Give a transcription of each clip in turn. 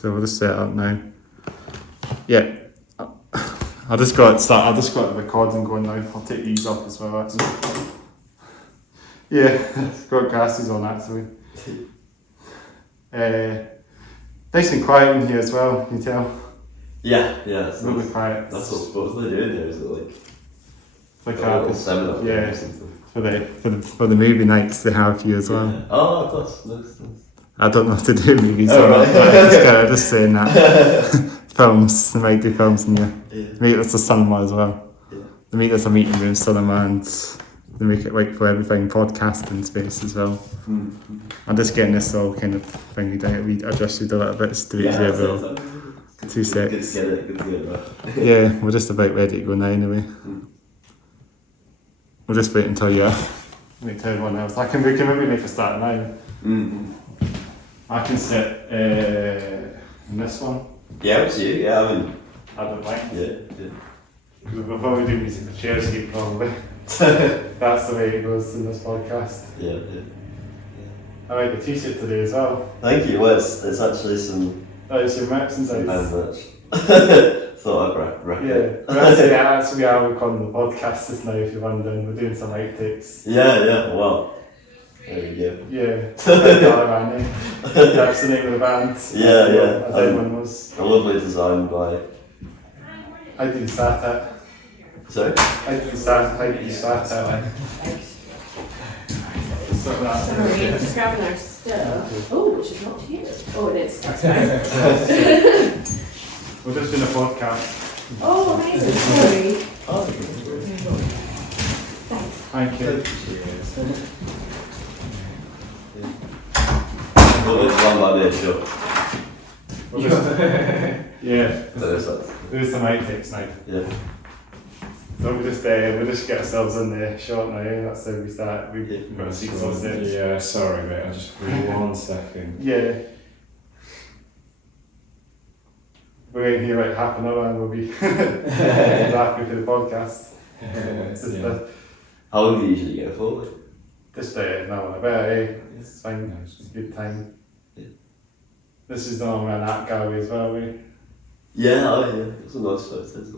So we'll just set it up now. Yeah. I just got the recording going now. I'll take these off as well actually. Yeah, got glasses on actually. Nice and quiet in here as well, can you tell? Yeah. It's really quiet. That's what they're doing there, is it like a little seminar? Yeah, for the movie nights they have here as well. Yeah. Oh, that's nice. I don't know if to do movies or not, but just saying that. Films, they might do films in here. Maybe it's a cinema as well. They make this a meeting room cinema and they make it like for everything, podcasting space as well. I'm just getting this all kind of thingy down. We adjusted a little bit to be easier, but 2 seconds. Good to get it right. Yeah, we're just about ready to go now anyway. We'll just wait until you tell everyone else. We can maybe make a start now. I can sit in this one. Yeah, it's you. Yeah, I mean, I don't mind. Yeah. We'll probably do music for chairs keep probably. That's the way it goes in this podcast. Yeah. I like the t-shirt today as well. Thank you. Well, it's actually some. Oh, it's your merch inside. Merch. Thought I'd wrap it. That's we are recording the podcast just now. If you're wondering, we're doing some outtakes. Yeah. Well, there we go. Yeah. Caravan. That's the name of the band. Yeah. As everyone knows. A lovely design by. How did you start that? Sorry? How did you start that? Sorry, just grabbing our stuff. Oh, which is not here. Oh, it is. That's fine. We're just doing a podcast. Oh, amazing. Sorry. Thanks. Thank you. Lovely one by me, sure. Yeah. There's some outtakes now. Yeah. So we just get ourselves in the shot now. That's how we start. We've got 6 or 6. Yeah, sorry mate, I just really 1 second. Yeah. We're in here like half an hour and we'll be happy for the podcast. How long do you usually get for? Just an hour and a bit, It's fine. It's a good time. Yeah. This is on around that gallery as well, Yeah. It's a nice photo.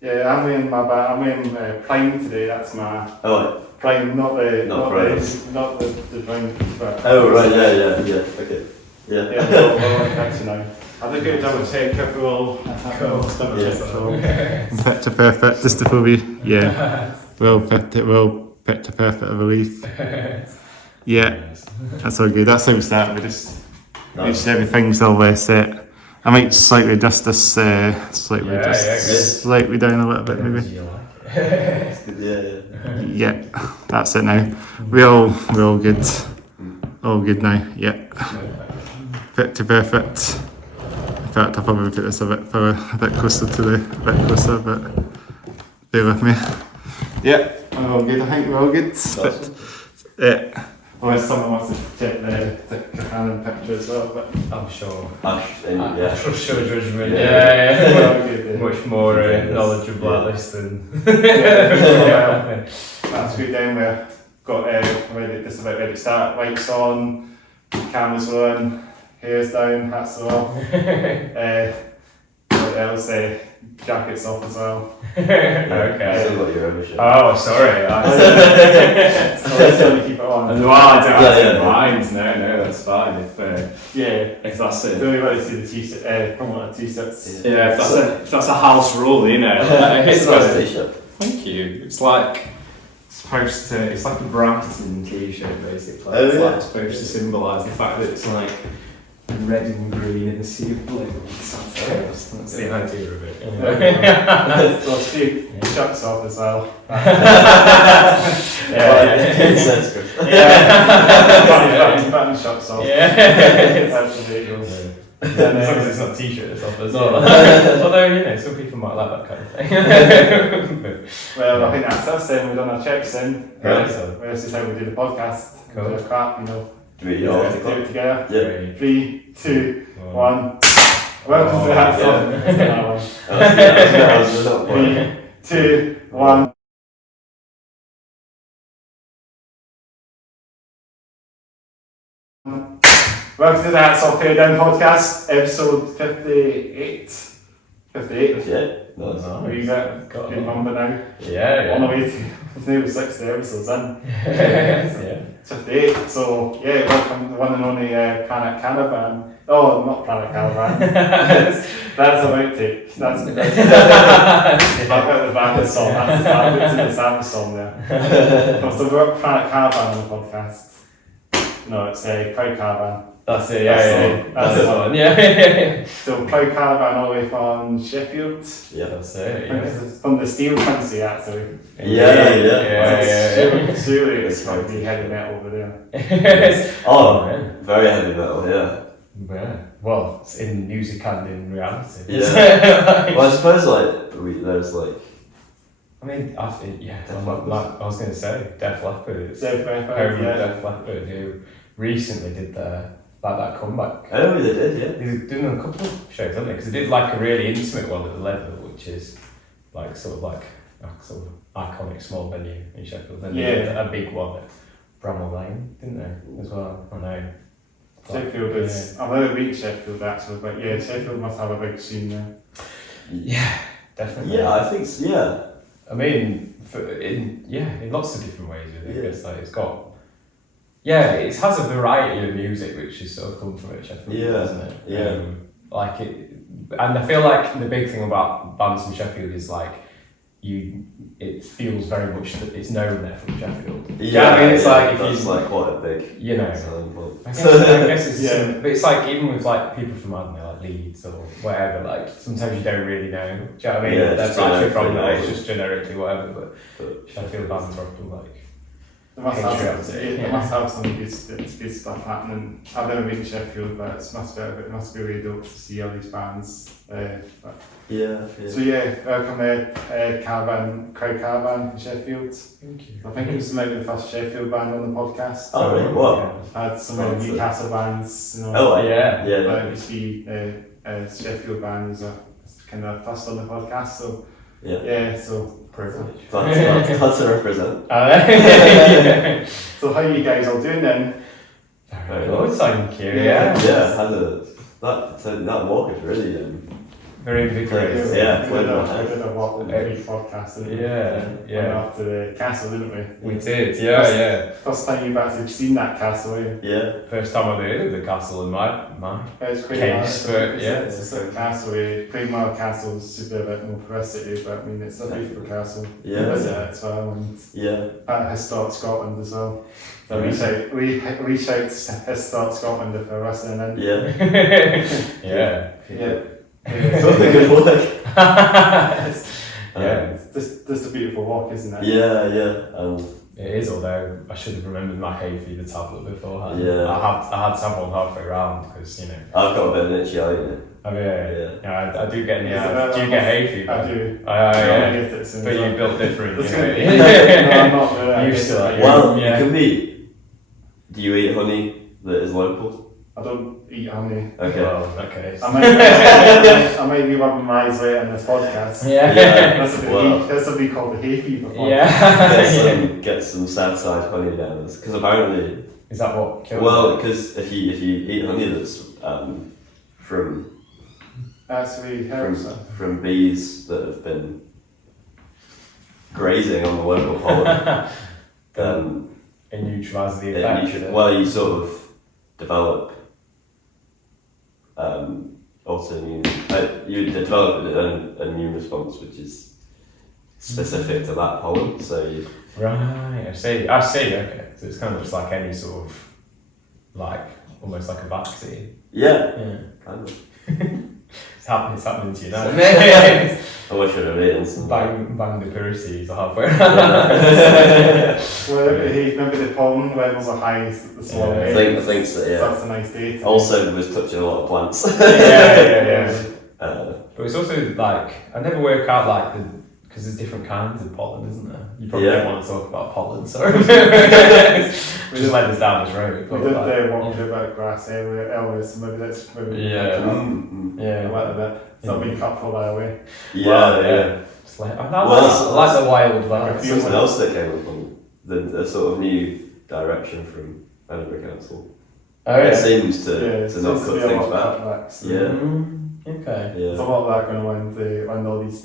Yeah, I'm wearing my band. I'm wearing Prime today. That's my Prime, not the Prime. But oh right, yeah. Okay. Yeah. Actually, now. I think I'll double check if we're all picture perfect. Just before we we'll picture perfect, I believe. Yeah, that's all good. That's how we start. We just make sure everything's all set. I might slightly adjust this, slightly down a little bit maybe. Yeah, that's it now. We're all good. All good now. Yeah. Picture perfect. In fact, I'll probably put this a bit closer but bear with me. Yeah, we're all good. I think we're all good. Unless someone wants to check the Caravan picture as well, but I'm sure. I trust your judgment. Yeah. Much more knowledgeable at this than. That's good. Then we've got just about ready to start. Lights on, cameras on, hair's down, hats are off. What else? Jackets off as well. Okay. Still got your own shirt. Oh, sorry. So let's go and keep it on. No, I don't mind. No, that's fine. If that's it. If you want to see the t-shirt, promote the t-shirts. Yeah, if that's a house rule, It's a nice t-shirt. Thank you. It's like it's like a Brighton t-shirt basically. Oh, it's like supposed to symbolise the fact that it's like red and green in a sea of blue. That's the idea of it. So Steve, shuts off as well. Button shuts off. That's the deal. As long as it's not t-shirt it's off as well. Although, some people might like that kind of thing. Well, I think that's us then. We've done our checks in. Right. This is how we do the podcast. Cool. Do a clap, Do it together. Yeah. 3, 2, 1. Welcome to that song. 3, 2, 1. Welcome to the Hats Off Here Down podcast, episode 58. 58. Yeah, nice. We got a number now. Yeah. On the way to, it's nearly 60 episodes in. Yeah. 58. So, yeah, welcome to the one and only Planet Caravan. Oh, not Planet Caravan. That's an outtake. That's I've got the band song. That's the Sam song there. So we've got Planet Caravan on the podcast. No, it's Proud Caravan. That's it, yeah. That's the one. Yeah. So Proud Caravan all the way from Sheffield. Yeah. That's it, I think yeah. it's from the steel country actually. Yeah. Surely it's going to be heavy metal over there. Oh, man. very heavy metal, yeah. Yeah. Well, it's in music and in reality. Yeah. Well, I suppose there's I mean, I think, yeah, Def like Leppard. I was going to say, Def Leppard. It's Def Leppard, Harry yeah. Def Leppard, who recently did that comeback. I know they did, yeah. They've done a couple of shows, haven't they? Because they did like a really intimate one at the Leather, which is like sort of iconic small venue in Sheffield. Then they did a big one at Bramall Lane, didn't they? As well, I know. Sheffield is, I've never been to Sheffield actually, but yeah, Sheffield must have a big scene there. Yeah, definitely. Yeah, I think so, yeah. I mean, in lots of different ways, I think. Yeah. It's like, it's got, it has a variety of music which has sort of come from it, Sheffield, Yeah. doesn't it? Yeah. And I feel like the big thing about bands from Sheffield is like, it feels very much that it's known there from Sheffield. Yeah, I mean, it's like if that's you, like quite a big you know, selling point. I guess it's Yeah. but it's like even with like people from I don't know, like Leeds or whatever, like sometimes you don't really know. Do you know what I mean? Yeah, That's just actually from generically, there, it's just generically whatever, but Sheffield bands are often like They must have patriotic. they must have some good stuff happening. I've never been to Sheffield, but it must be really dope to see all these bands. Yeah. So yeah, welcome Caravan, Crowd Caravan from Sheffield. Thank you. I think it was maybe the first Sheffield band on the podcast. Oh, really? What? I've had some Newcastle bands, you know. Oh, Yeah. But you see, Sheffield band is a kind of first on the podcast, so Yeah. so Privilege. Glad to represent. So how are you guys all doing then? Very good, thank you. Yeah, that walk is really Very invigorating. Yeah, we did a walk on the podcast, didn't we? Yeah. Went up to the castle, didn't we? We did, yeah. First time you've actually seen that castle, eh? Yeah. First time I've heard of the castle in my It's quite Case, nice. but yeah. It's just a castle, eh? Craigmile Castle is a bit more publicity, but I mean, it's a beautiful castle. Yeah. You visit it as well, and Yeah. historic Scotland as well. So Yeah. we shout historic Scotland if we're listening in. Yeah. Yeah. Yeah. Good work. Yeah. It's just a beautiful walk, isn't it? Yeah. It is, although I should have remembered my hay fever tablet beforehand. Yeah. I had to have one halfway around because, you know. I've got a bit of an itchy eye in it. I mean, yeah, I do get in the Is eye. it Do you get hay fever? I do. Yeah. But But you built different, you No, know. I'm not really. You still are. Well, Yeah. it can be. Do you eat honey that is local? I don't eat honey. Okay. Well, okay. I might be rubbing my eyes later on this podcast. Yeah. This will be called the hay fever podcast. Yeah. Get some sad side honey down because apparently. Is that what kills Well, because if you eat honey that's from Actually, helps. from bees that have been grazing on the local pollen, then it neutralises the it effect? you sort of develop autoimmune. You develop an immune response which is specific to that pollen. So you. Right, I see, okay. So it's kind of just like any sort of, like, almost like a vaccine. Yeah. Kind of. It's happening to you now. Bang I wish I'd have eaten some. the pyrrhices halfway Well, remember the pollen levels are high this morning. I think so. Yeah. That's a nice day. Also, was touching a lot of plants. yeah. But But it's also like, I never work out like because there's different kinds of pollen, isn't there? You probably don't want to talk about pollen, sorry. We just led us down this road. We did walk through about grass earlier, so maybe that's maybe Yeah. a little bit. It's not been cut for that away. Yeah. It's like, I like the wild vibe. Something else that came up on the sort of new direction from Edinburgh Council Oh, It yeah. seems to Yeah, to not cut things back. cutbacks. Yeah. Okay. There's a Yeah. lot of that going on when all these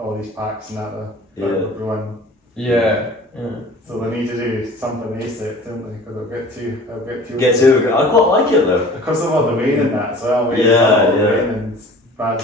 all these packs and that. Yeah. Everyone. Yeah. So they need to do something ASAP, don't they? Because I'll get too. Get to it. I quite like it though. Because of all the rain and that as well. Rain, Yeah, all the yeah. rain and bad.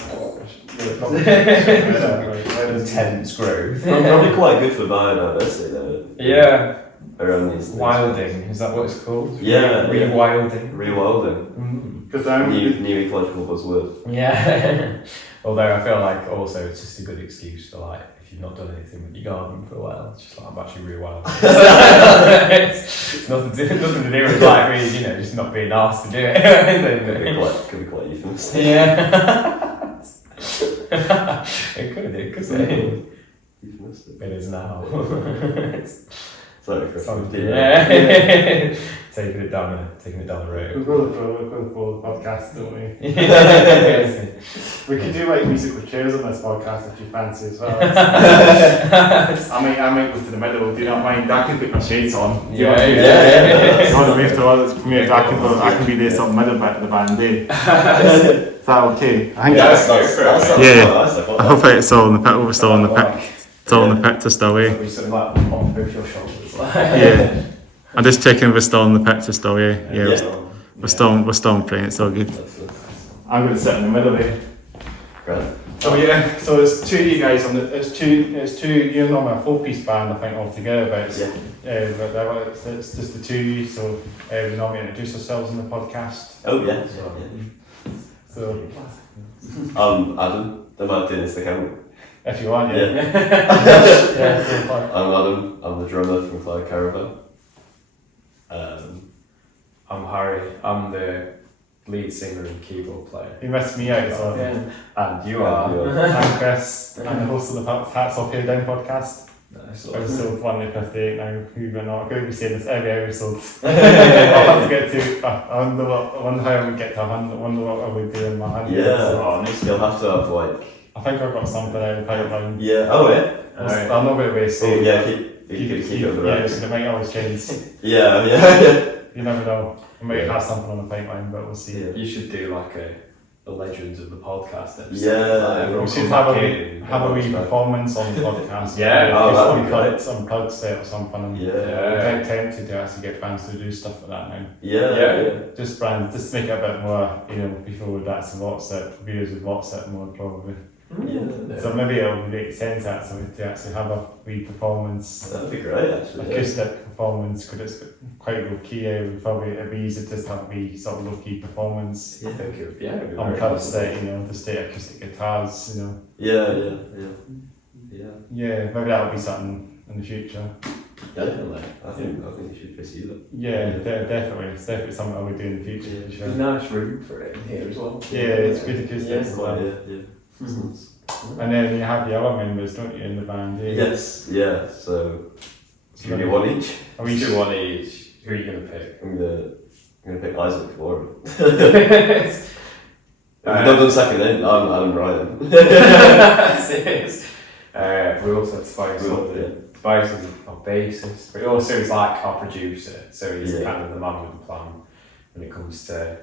Yeah, Intense growth. Probably quite good for biodiversity though. Yeah. Around these things. Wilding, is that what it's called? Yeah, Rewilding. Rewilding. Because I'm. New ecological buzzword. Yeah. Although I feel like also it's just a good excuse for like if you've not done anything with your garden for a while, it's just like I'm actually rewilding. It's nothing to do with like really, just not being asked to do it. Could be quite euphemistic. Yeah. It could do, because it Euphemistic. is now. Sorry, Chris. Yeah. Taking it down the road. We'll go the podcast, don't we? We could do like musical chairs on this podcast if you fancy as well. I might go to the middle. Do you not mind? I can put my shades on. Yeah. I can be there some middle bit of the band. Is that okay? I think That's nice. I hope it's all in the pit. We're still in the pit. It's all in the pit to still, eh? We sort of like on both your shoulders. Yeah. I'm just checking we're still in the picture still, yeah. Yeah, we're still in print, it's all good. I'm gonna sit in the middle there. Right. Oh yeah, so there's two of you guys on the it's two you're on a 4-piece band I think altogether, but it's just the two of you, so we normally introduce ourselves in the podcast. Oh yeah. So I'm Adam, the man doing this account. if you want, Yeah. yeah, so fine. I'm Adam, I'm the drummer from Caravan. I'm Harry. I'm the lead singer and keyboard player. You messed me out, so And you are. I'm Chris, I'm the host of the Hats Off Here Down podcast. Nice. Episode 158 now, who we're not going to be saying this every episode. I'll have to get to, I wonder how I would get to 100, I wonder what I would do in my 100 Yeah, episodes. you'll have to have like... I think I've got something out of the pipeline. Yeah, oh yeah? I'm not going to waste Oh it. yeah, keep it on the Yeah, right. because it might always change. Yeah. You never know. I might have something on the pipeline, but we'll see. Yeah. You should do like a Legends of the Podcast episode. Yeah, Like, everyone We should come have back a in have a and wee watch performance on the podcast. Yeah, oh, that'd be unplugged, unplugged set or something. I'm Yeah. tempted to actually get bands to do stuff like that now. Yeah. Just make it a bit more, people would actually watch it, viewers would watch it more probably. Yeah. So maybe it would make sense actually to actually have a wee performance, That'd be great actually. acoustic performance, because it's quite low key. It'd be easy to just have a wee sort of low key performance. I think it would be very Unplugged set, just the acoustic guitars, Yeah. Yeah, maybe that'll be something in the future. Definitely. I think you should pursue that. Yeah, definitely. It's definitely something I would do in the future for sure. nice room for it in here as well. Yeah, it's good acoustics as well. Yeah. And then you have the other members, don't you, in the band? Yeah. Yes, yeah, so should we do one each? Are we Do one each. Who are you going to pick? I'm gonna pick Isaac for him. If we don't do second then, I'm Adam Ryan. We also have Spice. Spice is our bassist, but also is like our producer, so he's kind of the man with the plan when it comes to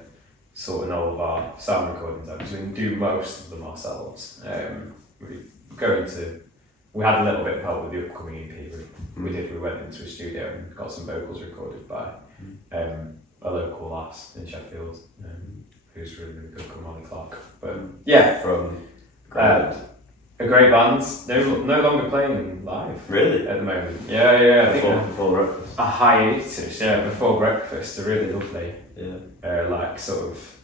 sorting all of our sound recordings out, because we can do most of them ourselves. We had a little bit of help with the upcoming EP. We went into a studio and got some vocals recorded by a local lass in Sheffield, who's really, really good, called Molly Clark. But From a great band. No longer playing live. Really? At the moment. Yeah. I think Before breakfast. a hiatus. Yeah, before breakfast. They're really lovely. Yeah. Like sort of,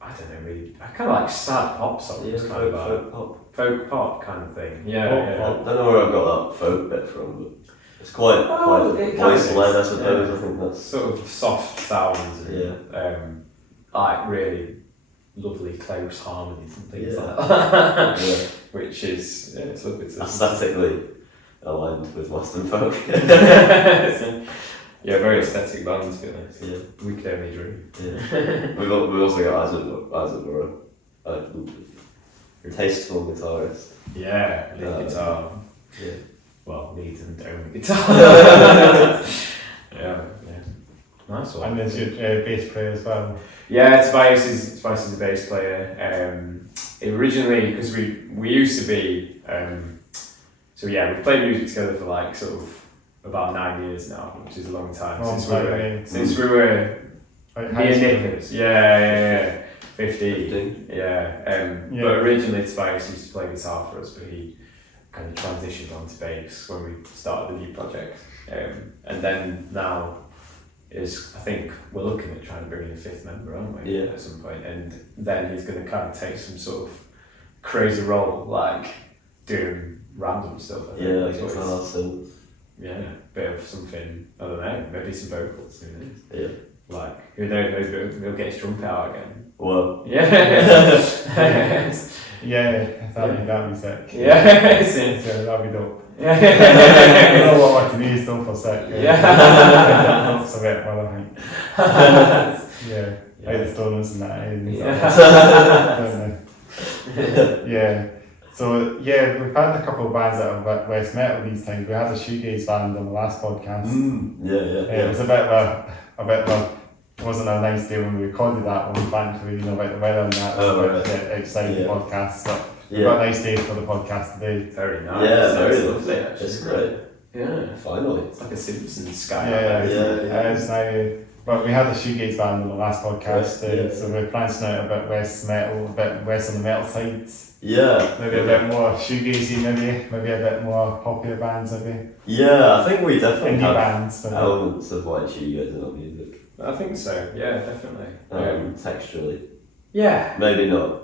I don't know, really, kind of like sad pop songs, kind of folk pop kind of thing. Yeah. I don't know where I got that folk bit from, but it's quite it kind of voice-led, I is, suppose. yeah. I think that's Sort of soft sounds and like really lovely close harmonies and things like that. Which is it's lovely to aesthetically aligned with Western folk. Yeah, very aesthetic band to be honest. Yeah. We could only dream. Yeah. We've also got Isaac Burrow, tasteful guitarist. Yeah, lead guitar. Yeah. Well, lead and only guitar. Yeah. Nice one. And there's your bass player as well. Yeah, Tobias is a bass player. Originally, because we used to be, so yeah, we've played music together for like sort of about 9 years now, which is a long time since we were Like me high and school. Nicholas. Yeah. 15. 15. Yeah. But originally Tobias used to play guitar for us, but he kind of transitioned onto bass when we started the new project. And then now I think we're looking at trying to bring in a 5th member, aren't we? Yeah. At some point, and then he's going to kind of take some sort of crazy role, like doing random stuff. I think. Yeah, like That's what guitar, it's- synth. yeah, bit of something. I don't know. Maybe some vocals. Who knows? Yeah. Like who knows? Maybe he'll get his trumpet out again. Well. Yeah. That'd be sick. Yeah. That'd be dope. I Yeah. don't know what I can use though for sick. Yeah. That's a bit well, I think. Yeah. Like the Stoners and that. Yeah. So yeah, we've had a couple of bands that are West Metal these times. We had a Shoegaze band on the last podcast. It was a bit of a it wasn't a nice day when we recorded that one, thankfully, about the weather and that. Outside the podcast. But we've got a nice day for the podcast today. Very nice. Yeah, very It's lovely. actually. It's great. Yeah. Finally. It's like a Simpsons sky. It's now. But we had a Shoegaze band on the last podcast, so we're branching out a bit West Metal, a bit West on the metal side. Yeah. Maybe a bit more shoegazy, maybe a bit more popular bands, maybe. Yeah, I think we definitely Indie have bands. Maybe. elements of like shoegaze in our music. I think so. Yeah, definitely. Texturally. Yeah. Maybe not.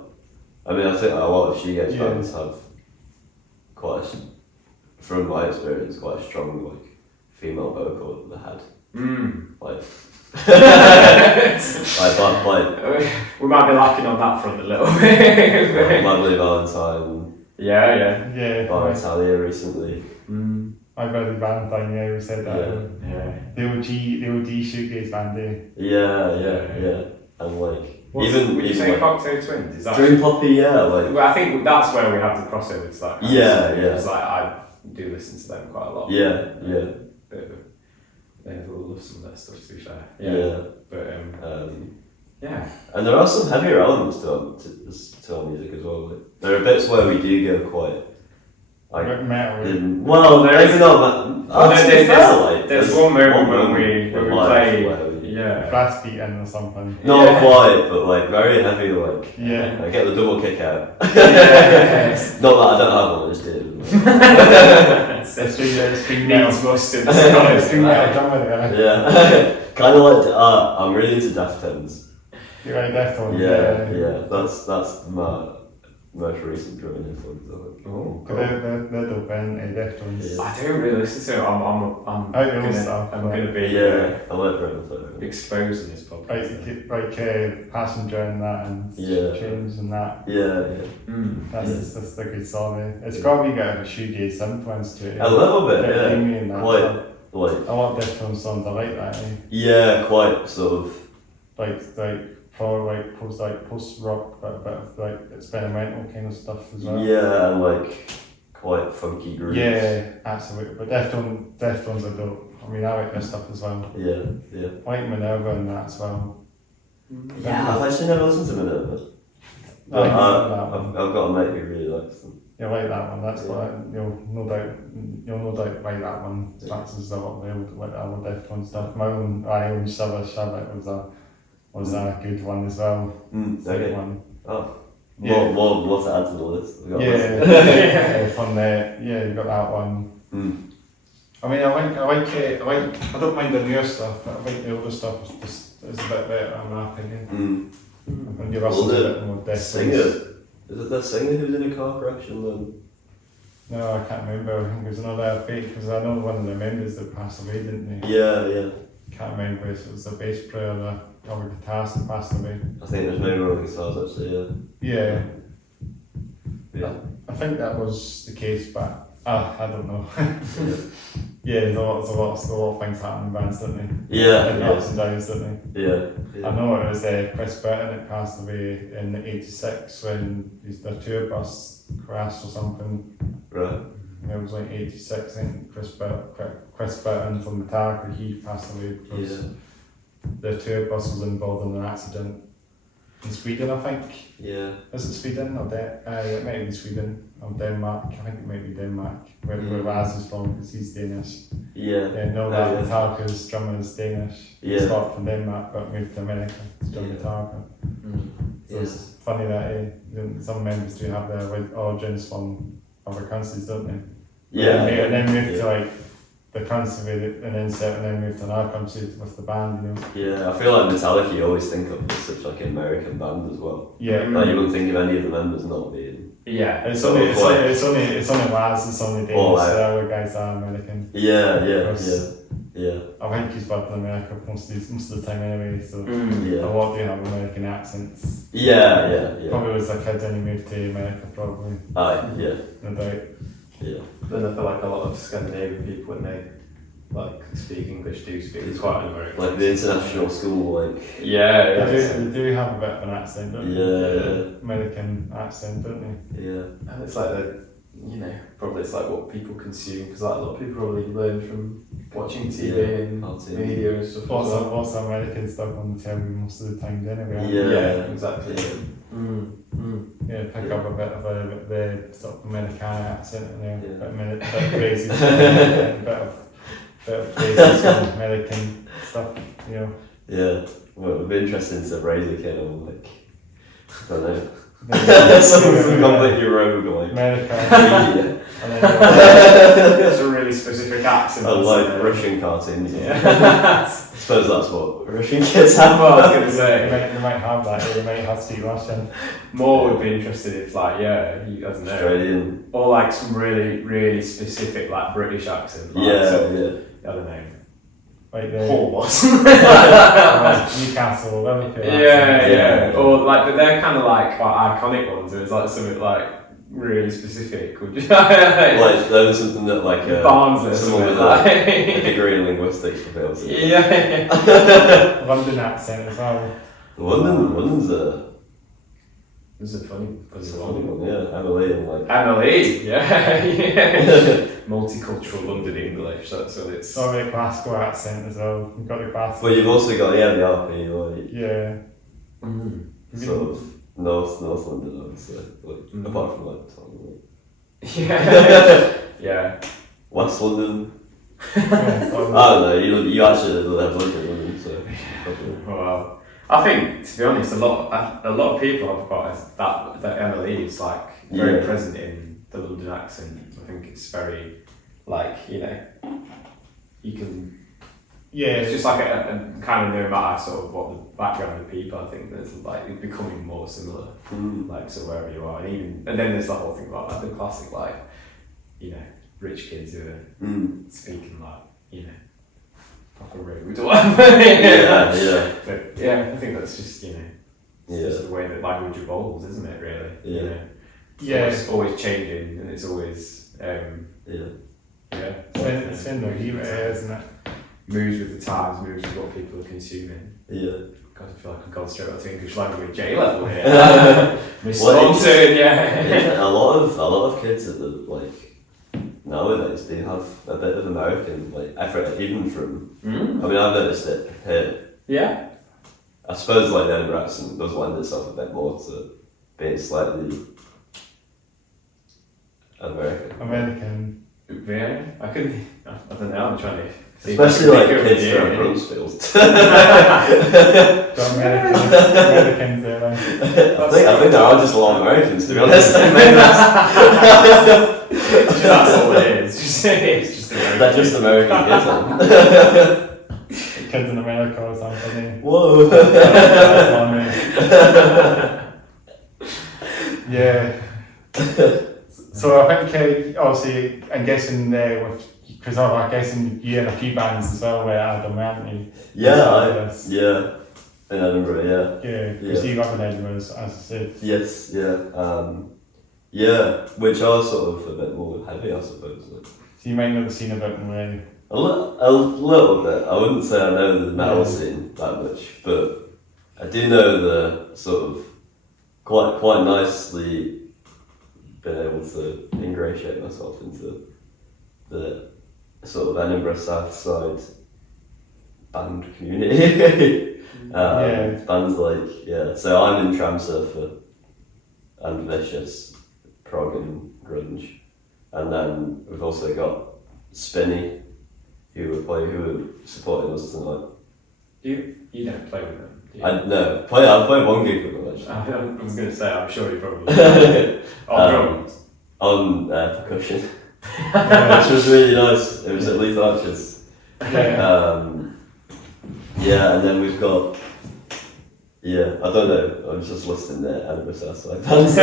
I mean, I think a lot of shoegaze Yeah. bands have from my experience, quite a strong like female vocal at the head. Like. We might be lacking on that front a little bit. Lovely Valentine, Yeah. Bar Italia recently. My brother Valentine, we said that. Yeah. The OG shoegaze band, Yeah. And like Would you say like Cocktail Twins? Is that Dream Poppy, like well, I think that's where we have the crossover to that. It's like I do listen to them quite a lot. yeah. They will love some of their stuff, to be fair. Yeah. But yeah. And there are some heavier elements to our music as well. Like, there are bits where we do go quite like metal. well, There is- maybe not. There's one moment when we play. Like, Brass beat in or something. not quite, but like very heavy. Like Yeah. I get the double kick out. Yes. Not that I don't have one, I just did. String Needs mustard. String metal drummer there. Yeah, kind of like I'm really into Deftones. You're right, Deftones. Yeah. That's my most recent drumming influence. Oh, Cool. They're dope, Deftones. Yeah. I don't really listen to it. I'm gonna be I like Brendan Flair. exposing this podcast. Like Passenger and that, and Change and that. Yeah. That's a good song. It's got a wee bit of a shoegaze influence to it. A little bit, Bit yeah. dreamy and that, Quite so like a lot of Deftones songs I like that. yeah, quite sort of Like probably post rock, but a bit of like experimental kind of stuff as well. yeah, and like quite funky grooves. Yeah, absolutely. But Deftones are dope. I mean, I like their stuff as well. Yeah. I like Minerva and that as well. Yeah, I've actually never listened to Minerva. I like that one. I've got a mate who really likes them. You like that one? That's what you'll no doubt like that one. That's just a lot of the old Deftones stuff. My own Shabbat was a good one as well. Okay. One. Oh. Yeah. More to add to the list. We've got From there. Yeah, you got that one. I mean, I don't mind the newer stuff, but I think the older stuff is a bit better in my opinion. And you're also a bit more Deftones. Singer. Is it that singer who's in a car crash and then? No, I can't remember. I think there's another fake because I know one of the members that passed away, didn't they? Yeah. Can't remember if it was the bass player or the guitarist that passed away. I think there's maybe one of the guitars actually. Yeah, Yeah. I think that was the case, but I don't know. There's a lot of things happen in bands, don't they? Yeah. Ups and downs, don't they? Yeah. I know it was Chris Burton that passed away in '86 when the tour bus crashed or something. Right. It was like '86, I think. Chris Burton from Metallica, he passed away because the tour bus was involved in an accident in Sweden, I think. Yeah. Is it Sweden or it might be Sweden or Denmark. I think it might be Denmark, where Raz is from, because he's Danish. Yeah. Yeah, no, yeah. Metallica's drummer is Danish. He Yeah. started from Denmark but moved to America to drum Yeah. Metallica. So Yeah. it's funny that some members do have their origins from other countries, don't they? Yeah. And then move Yeah. to like the country with an insert, and then move to another country with the band, you know. Yeah, I feel like Metallica you always think of as such like an American band as well. Yeah. Like you wouldn't think of any of the members not being. Yeah. It's So only it's like- Laz, it's only Danish, Or like- the other guys are American. Yeah, yeah, Because- yeah. I think he's worked in America most of the time anyway, so Yeah. a lot do have American accents. Yeah. Probably was a kid when he moved to America, probably, Aye, yeah, no doubt. yeah. Then I feel like a lot of Scandinavian people, when they like speak English, do speak quite an American. Like the international school, like. Yeah, They do have a bit of an accent, don't they? Yeah, American accent, don't they? yeah. And it's like probably it's like what people consume, because like a lot of people probably learn from watching TV and cartoons. media and stuff. Lots as well. of American stuff on the telly most of the time anyway. Yeah. exactly. Yeah, pick up a bit of the sort of Americana accent in there, Yeah. bit of phrases, bit of phrases from American stuff, you know. Yeah. Well, it would be interesting to raise a kid on like, I don't know. Then- Something completely rogue, like. America, Yeah. and then It's a really specific accent. And like so- Russian cartoons. Yeah. I suppose that's what Russian kids have. Well, I was gonna they say might have that, or they might have to speak Russian. more would be interested if like I don't know, Australian. or like some really really specific like British accent. Like, Yeah, sort of, yeah. I don't know. Like the Horse. Newcastle, Liverpool. Yeah. Or like, but they're kind of like quite iconic ones. Where it's like something like really specific. Would you? Like there was something that like Barnsley or someone with something a like. degree in linguistics would be able to. Yeah. London accent as well. London's a It's a funny funny one. one, yeah. Emily and like. Emily, yeah. Multicultural London English. That's what it's. Sorry, Glasgow accent as well. You've got the Glasgow. But you've also got the RP, like Yeah. sort of North London, obviously. Like apart from like Tottenham, like. Yeah. Yeah. West London. Yeah, I don't know. You actually have lived in London, so. Probably. Well, I think to be honest, a lot of people have quite that Emily is like very Yeah. present in the London accent. I think it's very like you can. Yeah, It's just like a kind of no matter sort of what the background of people. I think there's like it's becoming more similar. Like so wherever you are, and then there's the whole thing about like the classic like rich kids who are speaking like proper rude or whatever. Yeah. But yeah, I think that's just it's Yeah. just the way that language evolves, isn't it? Really. Yeah. yeah. It's always changing, and it's always Yeah. It's in the humor, isn't it? moves with the times, moves with what people are consuming. Yeah. God, I feel like I've gone straight up to English language J level here. Mr. Well, Thornton, yeah. Yeah, a lot of kids at the like nowadays they have a bit of American like effort even from. I mean, I've noticed it here. Yeah. I suppose like the Edinburgh accent does lend itself a bit more to being slightly American. Yeah. I don't know. I'm trying to. see if Especially I like can think of kids it, from yeah. Brunsfield. Got Americans there, then. I think there are just a lot of Americans to be honest. That's all it is. It's just American. They're just American kids. Kids in America or something. Whoa. Yeah. So I think obviously I'm guessing because I'm guessing you had a few bands as well where Adam, haven't you? Yeah, in Edinburgh, yeah. Yeah, because you got in Edinburgh as I said. Yes, yeah. Yeah, which are sort of a bit more heavy, I suppose. Like. So you might not have seen about them already. A little bit. I wouldn't say I know the metal scene that much, but I do know the sort of quite nicely been able to ingratiate myself into the sort of Edinburgh South side band community. Yeah. Bands like, so I'm in Tram Surfer and Vicious, prog and grunge. And then we've also got Spinny, who were supporting us tonight. You don't play with them, do you? I've played one gig with them actually. I was going to say, I'm sure you probably on drums. On percussion, which was really nice. It was at Leith Archers. And then we've got, I don't know, I'm just listing the Edinburgh Southside bands.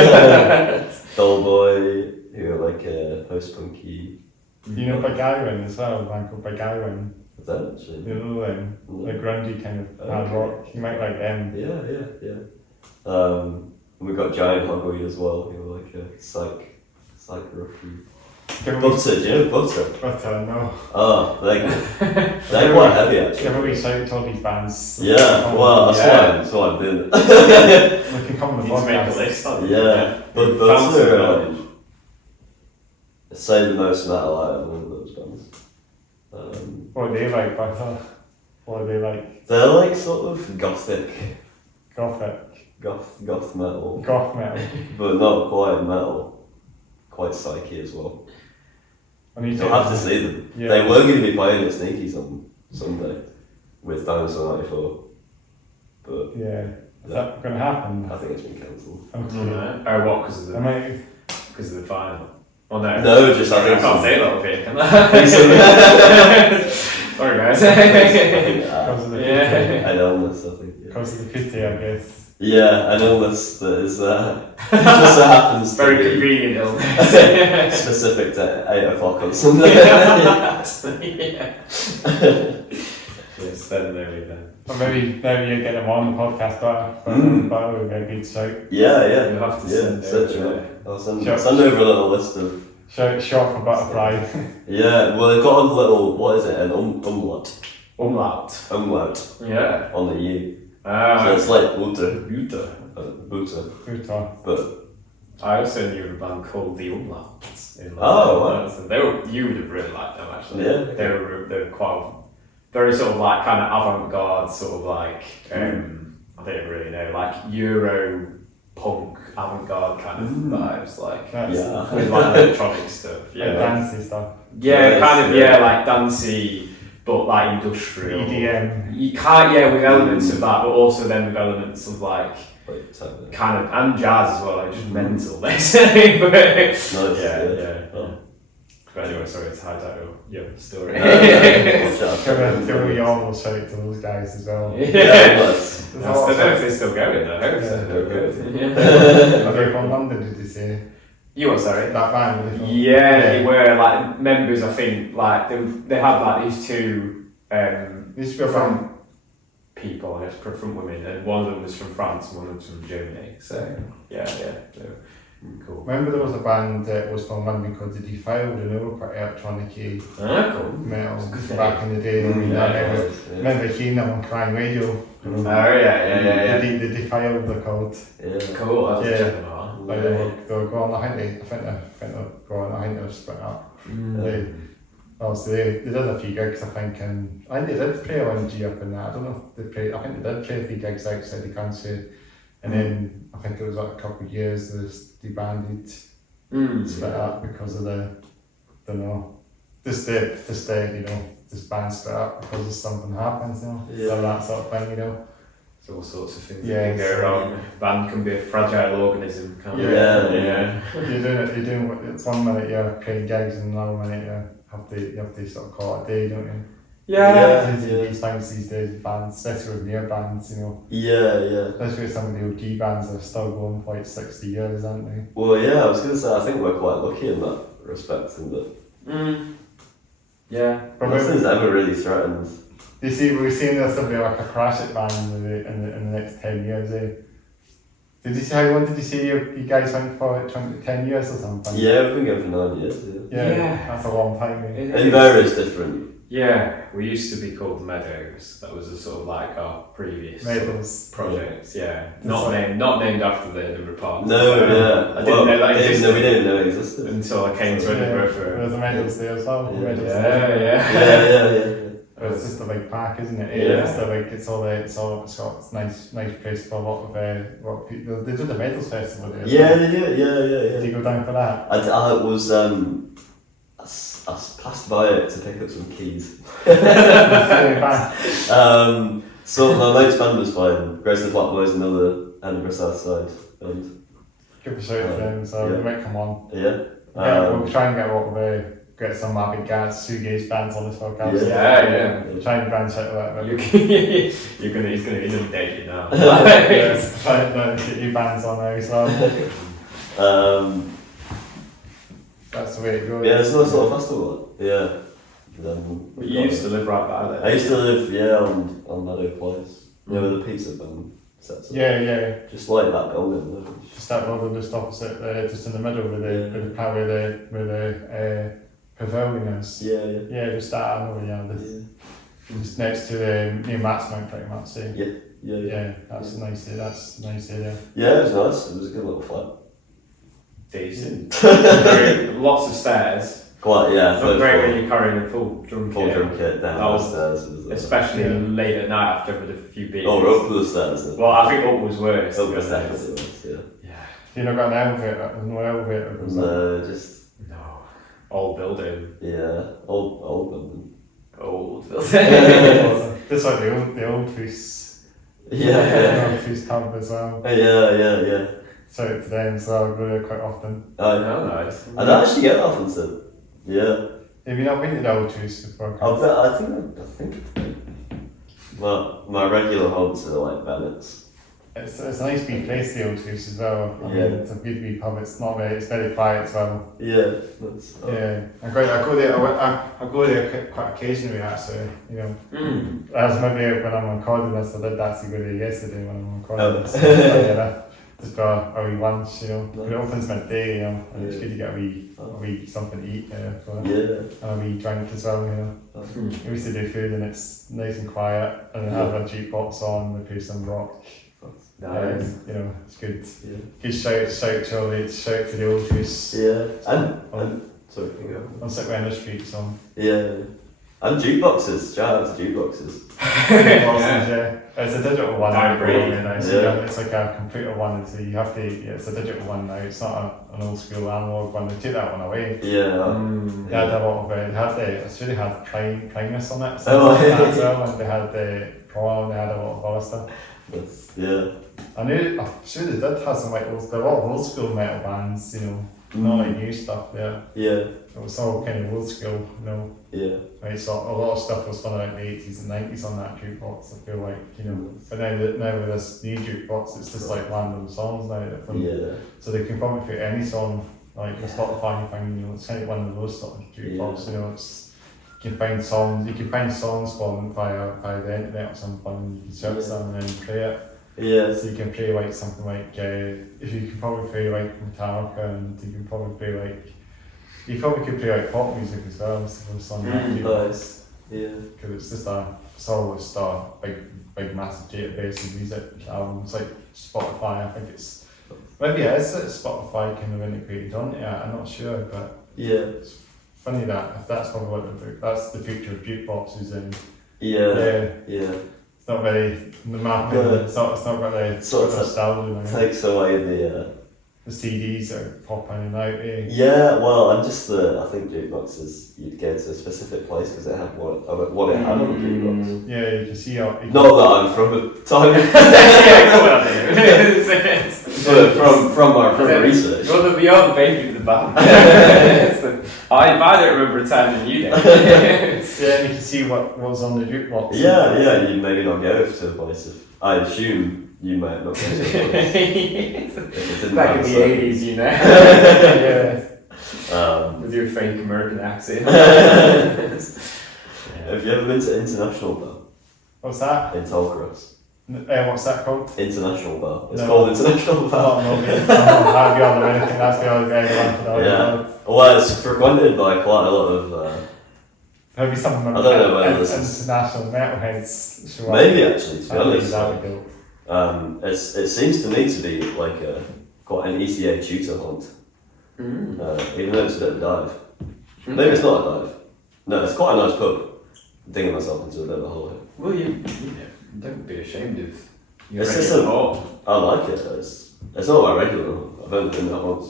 Dollboy, who are like a post-punky. You know Bagarin as well, man called Bagarin. Is that actually? You know them, the grungy kind of hard rock. You might like them. Yeah. We've got Giant Hogweed as well, who are like a psych rookie. Butter, do you know Butter? Butter, no. Oh, they're quite heavy actually. Give a wee shout to all these bands. Yeah, well, that's why I'm doing it. We can come on the Need to make a podcast. list. Yeah, but Butter say the most metal out of all of those bands. What are they like, Butter? What are they like? They're like sort of gothic, Gothic. goth metal, Goth metal. but not quite metal, quite psyche as well. You'll have to see them. Yeah. They were going to be playing at Sneaky's on Sunday with Dinosaur 94, but Yeah. Is that going to happen? I think it's been cancelled. Okay. Oh, what? Because of I might. the final? Oh no. No, just I I think can't say that up here, can I? Sorry guys. Because of the Yeah. an illness, I think. Because of the pity, I guess. Yeah, an illness that is just so happens to Very be convenient illness. specific to 8 o'clock on Sunday. Yeah. Yes, then there we go. Or maybe you get them on the podcast, but that would be a good shout. Yeah. You'll have to Yeah, send search it. them up. I'll send Sure. over a little list of. Short for butterfly. Yeah, well, they've got a little, what is it, an umlaut Yeah. on the U. So it's like Butter. Butter. Butter. But, I also knew a band called the Umlauts. Oh, wow. So you would have really liked them actually. Yeah. They were quite very sort of like kind of avant-garde, sort of like I don't really know, like Euro punk avant-garde kind of vibes, like That's with like electronic stuff. like Yeah. dancey stuff. Yeah, Nice, kind of yeah. like dancey, but like industrial. EDM. You can't, with elements of that, but also then with elements of like wait, something. kind of and jazz as well, like just mental basically. But Nice. yeah. Oh. But anyway, sorry, it's highlight your story. Can we almost shout to those guys as well? Yeah. Let's. I don't know if they're still going. I hope so. Yeah. They're good. Are they from London, did you say? You what? Sorry. That band? Were they from? Yeah, they were like members. I think like they had like these two Used to be from. people, I guess, from women, and one of them was from France and one of them was from Germany. So yeah. So, cool. Remember there was a band that was from London called The Defiled, and they were quite electronic-y Cool. metal Good back in the day. I remember hearing them on Crime Radio. Oh yeah. The Defiled, they're called. Yeah. Cool. I'll have to Yeah. check them out. Like they were going, I think they're going, I think they've split up. Obviously they did a few gigs, I think they did play ONG up in that. I don't know if they I think they did play a few gigs outside the country, and then I think it was like a couple of years they disbanded, split up because of this band split up because of something happens, so that sort of thing, There's all sorts of things Yeah, that can go so- wrong. Band can be a fragile organism, can't it? Yeah. You're doing it's one minute you're playing gigs and another minute you have to sort of call it a day, don't you? Yeah. These things these days, bands, especially with near bands, Yeah. especially with some of the OG bands that are still going for like 60 years, aren't they? Well, yeah, I was going to say, I think we're quite lucky in that respect, in that Yeah. But nothing's ever really threatened. you see, we're seeing there's going to be like a crash at band in the next 10 years, eh? How long did you say you guys went for it? 10 years or something? Yeah, we've been going for 9 years, Yeah, that's a long time, eh? In various different. Yeah, we used to be called Meadows. That was a sort of like our previous sort of Meadows. project. Yeah, not named after the Edinburgh Park. No, yeah. I didn't know that existed. We didn't know it existed. Until I came to Edinburgh for. There's a Meadows there as well. Yeah. Meadows. Yeah. Yeah. It's just a big park, isn't it? Yeah. It's nice place for a lot of people. They do the Metals Festival there. Yeah. Did you go down for that? I was I passed by it to pick up some keys. Very bad. So my mate's band was playing. Grace and the Flat Boys, another Edinburgh South Side. And Give a shout to them, so they might come on. yeah. We'll try and get a lot of get some big guys, shoegaze bands on this podcast. Yeah. Try and branch out a little bit. He's gonna inundate you now. Try and get your bands on there as well. That's the way it goes. Yeah, it's a nice little festival. Yeah. But you used to live right by there. I used to live, on Meadow Place. Yeah, with the pizza van sets up. Yeah. Just like that building though. Just that building just opposite, just in the middle where the pavilion is. Yeah. Just that, I know, just next to the new Maxmount pretty much. Yeah. That's a nice area. Yeah, it was nice. It was a good little flat. Decent. Lots of stairs. Quite, yeah. Not great when you're carrying a full drum kit. Down That was- the stairs. Especially late at night after with a few beers. Oh, we're up the stairs. Then. Well, I think up was worse. Up to be the stairs. honest. Yeah. You not got an elevator? There's no elevator. No, just No. Old building. old building. Old building. Just like the old Foos. Yeah. The old Foos pub as well. Yeah. So to them, so I go there quite often. I Nice. don't actually get often to. Yeah. Have you not been to the old Foos before? I think my regular homes are like Bennett's. It's a nice big place, the old Foos as well. I mean, Yeah. it's a good wee pub. It's very quiet as well. Yeah. I go there quite occasionally actually. As maybe when I'm recording this, I did actually go there yesterday when I'm recording this. Just got a wee lunch, It opens midday, and it's good to get a wee something to eat, and a wee drink as well, We used to do food and it's nice and quiet, and then have a jukebox on, we play some rock. Nice. It's good. Yeah. Good shout to all the shout to the old Foos. Yeah. And sorry, can you go? On Sick Weather Street song. Yeah. And jukeboxes. Shout out to jukeboxes. It's a digital one. Vibrating. So it's like a computer one, so you have to. It's a digital one now. It's not an old school analog one. They took that one away. Yeah. They had a lot of. They should have had Primus on it. So Oh, that as well, and they had the Prawn. They had a lot of other stuff. I'm sure they did have some there were a lot of old school metal bands, not like new stuff there. Yeah. It was all kind of old school, Yeah. Right, so a lot of stuff was done like the 80s and 90s on that jukebox, I feel like, But now with this new jukebox, it's just like random songs now. So they can probably put any song, like the Spotify thing, it's kind of one of those sort of jukebox, you can find songs for them via the internet or something, and you can search them and then play it. Yeah. So you can play like something like, if you can probably play like Metallica, and you can probably play like, you probably could play like pop music as well, so on that Nice. Yeah. because it's all just a big massive database of music albums like Spotify. I think it's maybe it is Spotify kind of integrated onto it. I'm not sure, but it's funny that if that's probably that's the future of jukeboxes, and it's not very the mapping. It's not got the Sort of nostalgia. takes away the CDs are popping in and out. Yeah, well, and just I think jukeboxes, you'd go to a specific place because it had what it had on the jukebox. Yeah, you can see how. Not that I'm from a time, but from my research. You're the baby of the band. I don't remember a time than you did. Yeah, and you can see what was on the jukebox. Yeah, you'd maybe not go to a place. I assume you might not go to a place. Back in the 80s, Yeah. With your fake American accent. Have you ever been to International Bar What's that? in Tollcross? What's that called? International Bar. It's No. called International Bar. That'd be on the anything. That's the only one for that. Yeah. Well, it's frequented by quite a lot of. Maybe some I don't know whether this is- international metalheads. Sure. Maybe actually, to be honest. That would go. It seems to me to be like quite an ECA tutor hunt, even though it's a bit of a dive. Maybe it's not a dive. No, it's quite a nice pub, digging myself into a bit of a hole here. Well, you don't be ashamed of your It's just regular hole. I like it. It's not my regular hole. I've only been there once.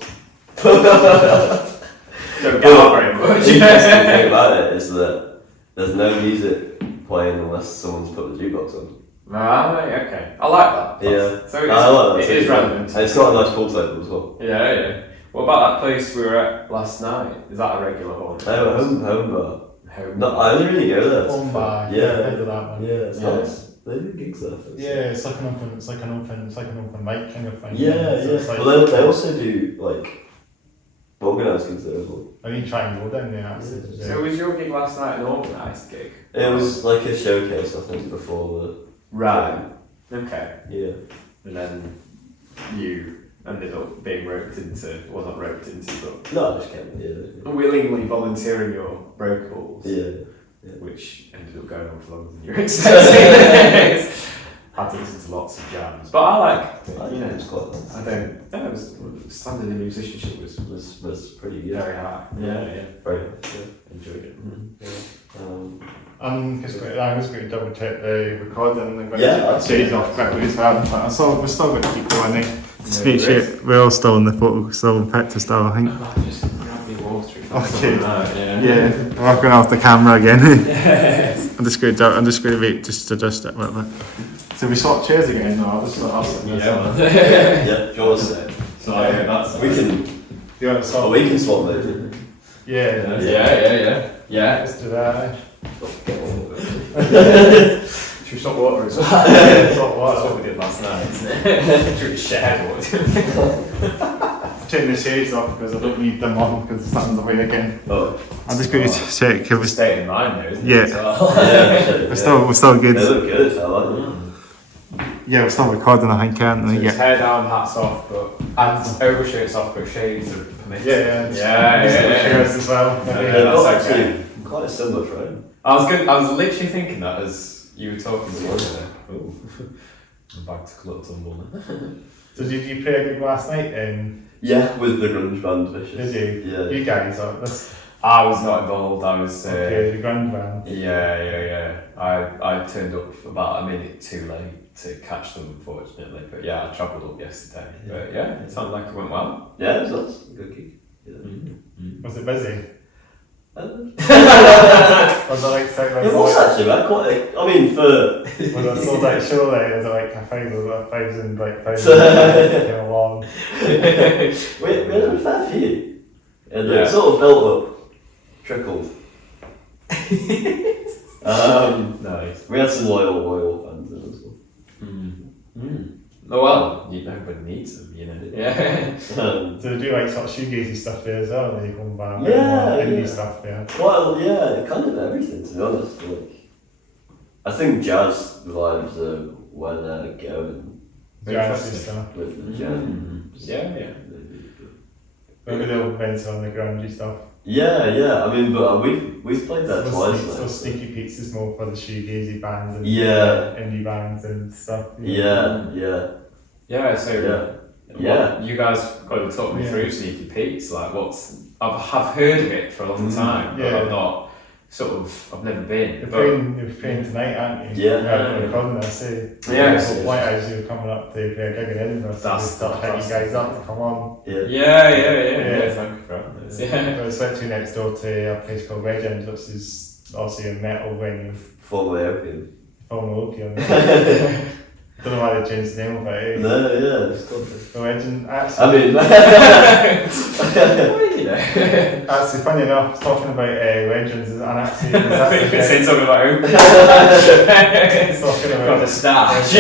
Don't get out very much. The interesting thing about it is that there's no music playing unless someone's put the jukebox on. Right, okay. I like that. Yeah. So I like that it too, is yeah. relevant. And it's got a nice pool table as well. Yeah. What about that place we were at last night? Is that a regular hole? Home bar. Home. No, I only really go there. Home bar. Yeah. I've heard of that one. Yeah, it's Yeah. nice. They do gigs there. Yeah, it's like an open mic kind of thing. Yeah. So it's like, Well, they also do like organised gigs there as well. I need to try and go down there actually. So was your gig last night an organised gig? It was like a showcase, I think, before the. Right. Okay. Yeah. And then you ended up being roped into, well not roped into, but No, I just came. Yeah. willingly volunteering your vocals, Yeah. which ended up going on for longer than you were expecting. Had to listen to lots of jams, but I like, you know, It's quite nice. I don't, no, it was, standard in musicianship was Was pretty good. very high. Yeah. Very nice. Yeah. Enjoyed it. I'm just going to double check the recording and then Yeah, change off quickly as well. But we're still going to keep going. Speech there it. We're all still in the photo, still in picture still, I think. Just grab me water. Okay. Yeah. We're going off the camera again. I'm just going to wait just to adjust it a little bit. So we swap chairs again? No, I'll just Yeah. Yeah. Do you want to say? So that's We can. You want to swap? Oh, we can swap maybe. Yeah. Let's do that. Should we stop water as well? Swap That's what water. we did last night, isn't it? Should we share water? Take the shades off because I don't need them on because the sun's away again. Oh. I'm just going to check if We're we're staying in line though, isn't Yeah. it? So- we're still They good. look good. I like them. Yeah, we're still recording, I think, aren't we? So it's hair down, hats off, and overshirts off, but shades are permitted. Yeah. Yeah. Chairs as well. Yeah. They've that's got okay. actually quite a similar frame. I was literally thinking that as you were talking to me there. Ooh. I'm back to little tumble now. So did you play a gig last night? Yeah, with the grunge band Vicious. Did you? Yeah. You guys are this. I was not involved, I was... Okay, the grand band. Yeah. I turned up about a minute too late to catch them, unfortunately. But yeah, I travelled up yesterday. But yeah, it sounded like it went well. Yeah, it was nice. Good gig. Yeah. Was it busy? It Was it like was actually man, quite. I mean, for Was it a sold out show like? Was it like a 1,000 long? we had a fair few, and Yeah. it sort of built up, trickled. Nice. We had some loyal fans in as well. Oh well, nobody needs them, you know. Yeah. So they do like sort of shoegazy stuff there as well, like home band, Yeah, indie yeah. stuff, yeah. Well, yeah, kind of everything to be honest. Like, I think jazz vibes are where they're going Jazzy stuff. with the jazz. Yeah. Maybe they'll venture on the grungy stuff. Yeah. I mean, but we've played that twice. So Sneaky Pete's is more for the shoegazy bands and Yeah. indie bands and stuff. Yeah. Yeah, so Yeah. you guys got to talk me through Sneaky Pete's, like I've heard of it for a long time, but Yeah. I've not I've never been. You're But playing tonight, aren't you? Yeah. We're recording this, eh? Yeah. So point is you were coming up to play a gig in Edinburgh, so That's we start hitting you guys up to come on. Yeah. yeah, Yeah. thank you for that. Yeah. But it's literally next door to a place called Legend, which is also a metal venue. Formerly opium. Phone Opium. Don't know why they changed the name of it, eh? No, yeah, it's called. The Legend, I actually, mean, You know. actually, funny enough, talking about Legends, and actually, I think it's saying something about open. talking Got the about stash.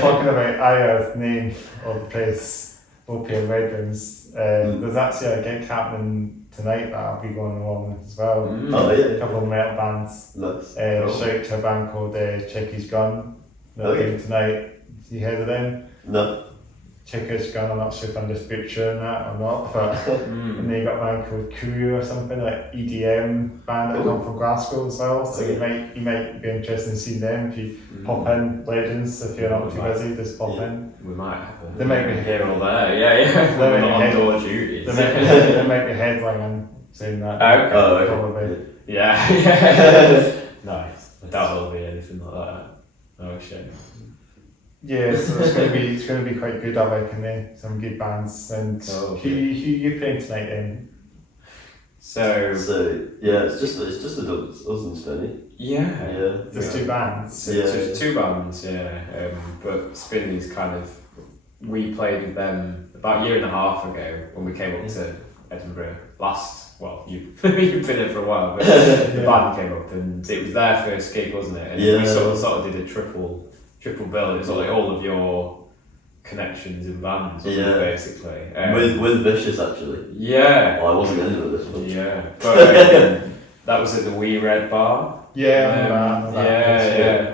talking about Aya's name of the place, Opium Legends. There's actually a gig happening tonight that I'll be going along with as well. oh A yeah, couple of metal bands. nice. Shout out to a band called Chicky's Gun. They're Okay. playing tonight. You heard of them? No. Chicky's Gun, I'm not sure if I'm just butchering that or not, but and they got a band called Crew or something, like EDM band that come from Glasgow as well. So you might be interested in seeing them if you pop in. Legends, if you're not too busy, just pop in. We might have They might be here or there. Yeah. They We're might not be on head- door duties. They might be headlining saying that. Okay. Oh, okay. Probably. Yeah. Nice. I doubt there'll be anything like that. Oh shit. Yeah, so it's gonna be quite good. I reckon some good bands. And who you playing tonight then? So yeah, it's just a double us and Spinny. Yeah. There's two bands. There's two bands, yeah. But Spinny's kind of, we played with them about a year and a half ago when we came up to Edinburgh you've been there for a while, but the band came up and it was their first gig, wasn't it? And we sort of did a triple bill. It was like all of your connections in bands, basically. With Vicious, actually. Yeah. Well, I wasn't into this one. Yeah. But that was at the Wee Red Bar. Yeah,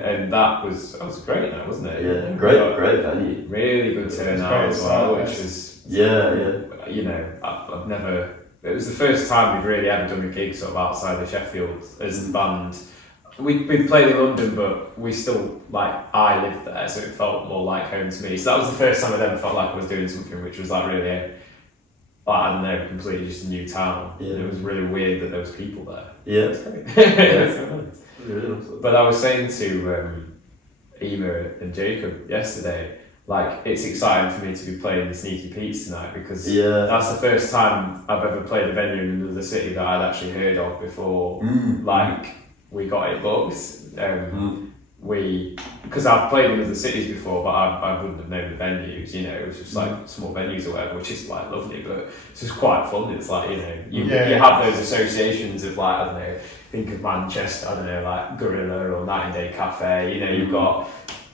and that was great now, wasn't it? Yeah, great venue. Really good turnout as well, which was you know, I've never. It was the first time we'd really ever done a gig sort of outside of Sheffield as the band. We'd played in London, but we still, I lived there, so it felt more like home to me. So that was the first time I'd ever felt like I was doing something which was really, I don't know, completely just a new town. Yeah. It was really weird that there was people there. Yeah. It's great. It's so nice. Really. But I was saying to Ema and Jacob yesterday, it's exciting for me to be playing the Sneaky Pete's tonight because that's the first time I've ever played a venue in another city that I'd actually heard of before. We got it booked. Because I've played in other cities before, but I wouldn't have known the venues. You know, it was just small venues or whatever, which is lovely, but it's just quite fun. It's you have those associations of I don't know, think of Manchester, I don't know, Gorilla or Night and Day Cafe. You know, you've got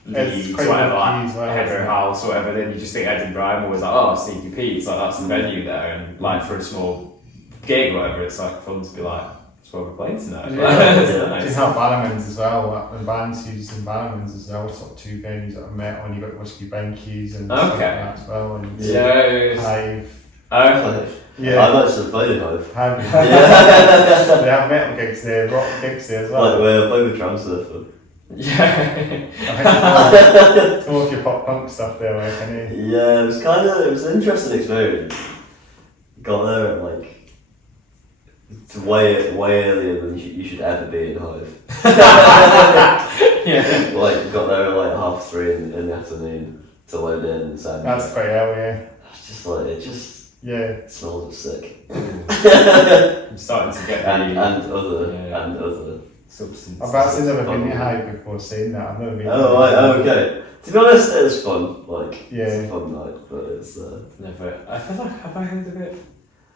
Leeds, whatever, Hedgerow House, whatever. Then you just think Edinburgh. I'm always Sneaky Pete's, that's the venue there, and for a small gig or whatever, it's fun to be that's what we're playing tonight. Do you have Barrowmans as well? And bands using Barrowmans as well, sort of two venues that I've met on. You've got Whiskey Benkies and stuff like that as well. And Hive. Yeah. I've actually played in Hive. Have you? They have metal gigs there, rock gigs there as well. Where I played with Trams there. Yeah. I think more of your pop punk stuff there, Yeah, it was an interesting experience. Got there at it's way earlier than you should ever be in Hive. Got there at 3:30 in the afternoon to load in and sound. That's quite early, it smells sick. I'm starting to get and other substances. I've actually never been to Hive before saying that. I've never been. Okay. To be honest, it was fun. It's a fun night, but it's never. I feel have I heard of it?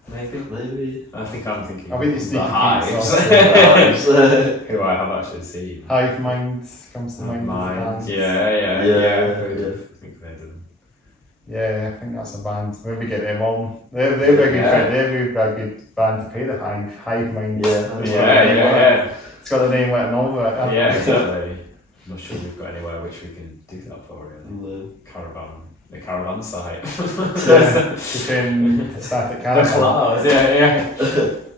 Maybe. I think I'm thinking. I think it's the Hives. Who I have actually seen. Hive Mind comes to mind. Yeah. I think I've heard of them. Yeah, I think that's a band. Maybe get them on. They're a good friend. They're a good band to play the Hive Mind. Yeah. It's got a name written over it. Yeah, exactly. I'm not sure we've got anywhere which we can do that for really. The Caravan site. Between Static Caravan. The Claws, yeah.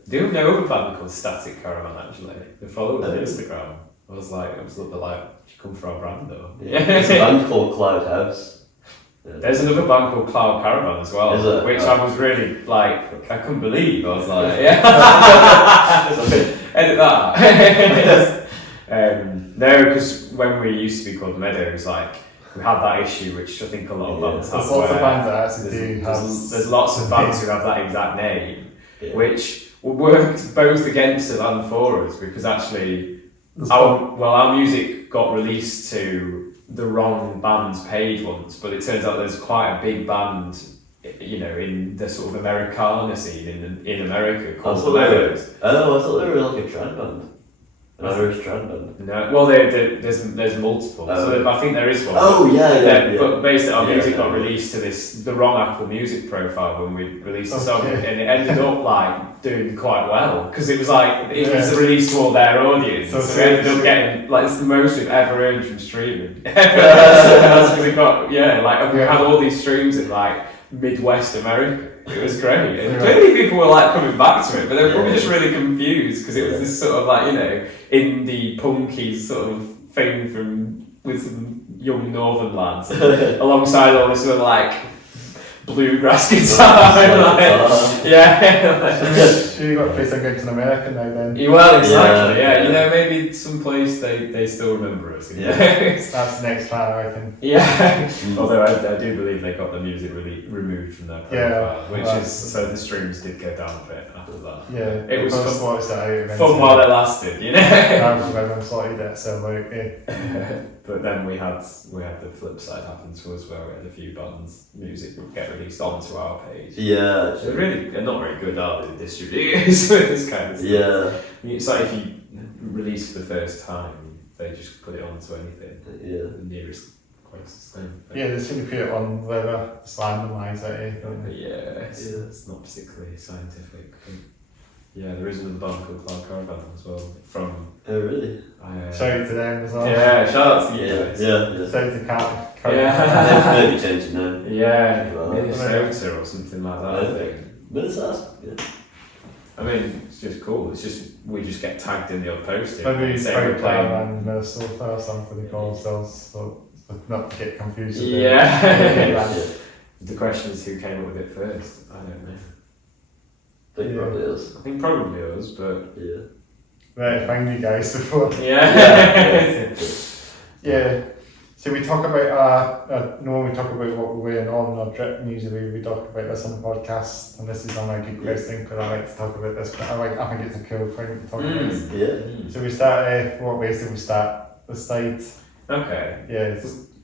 Do you know of a band called Static Caravan actually? They follow us on Instagram. I was a little bit did you come for our brand though? Yeah. There's a band called Cloud House. There's another band called Cloud Caravan as well, which I was really I couldn't believe. I was edit that. No, because when we used to be called Meadows, we had that issue, which I think a lot of bands have. There's lots of bands that actually do have. There's lots of bands who have that exact name, which worked both against us and for us, because actually, our music got released to the wrong band's page once, but it turns out there's quite a big band, in the sort of Americana scene in America called the Meadows. I thought they were a trad band. An Irish trad band. No, well, there's multiple. So I think there is one. But basically, our music got released to the wrong Apple Music profile when we released the song, and it ended up doing quite well because it was was released to all their audience. So we ended up getting it's the most we've ever earned from streaming. Because we got we had all these streams in Midwest America. It was great, and clearly people were coming back to it, but they were probably just really confused because it was this sort of indie punky sort of thing with some young northern lads alongside all this sort of bluegrass guitar. Sure, you got to play some gigs in America now then. Well, exactly. Yeah, you know, maybe someplace they still remember us. Yeah. That's the next plan, I reckon. Yeah. Although I do believe they got the music really removed from their profile, which is so the streams did go down a bit after that. Yeah, it was fun. Fun while it lasted, you know. I remember sorted that so like But then we had the flip side happen to us where we had a few bands music would get released onto our page. Yeah. So they're not very good, are they, the distributors with this kind of stuff. Yeah. It's like if you release for the first time, they just put it onto anything. Yeah. The nearest closest thing. yeah, they seem to put it on whatever randomised It's not particularly scientific. Yeah, there is another band called Caravan as well. From Oh really? Shout out to them as well. Yeah, shout out to you guys. Yeah. Shout out to Caravan. Yeah. Maybe change it now. Yeah, Well, Minnesota or something like that. I think. Minnesota. Yeah. I mean, it's just cool. It's just we just get tagged in the odd posting. Maybe say try we're playing. Caravan Minnesota or something they call themselves, but not to get confused with Yeah. The question is who came up with it first. I don't know. I think probably is. I think probably us, but Yeah. Right, find you guys before. yeah. Yeah. So we talk about when we talk about what we're wearing on our drip, usually we talk about this on the podcast, and this is on my good question because I like to talk about this. I think it's a cool thing to talk about. Yeah. So we start. What ways do we start? The site. Okay. Yeah.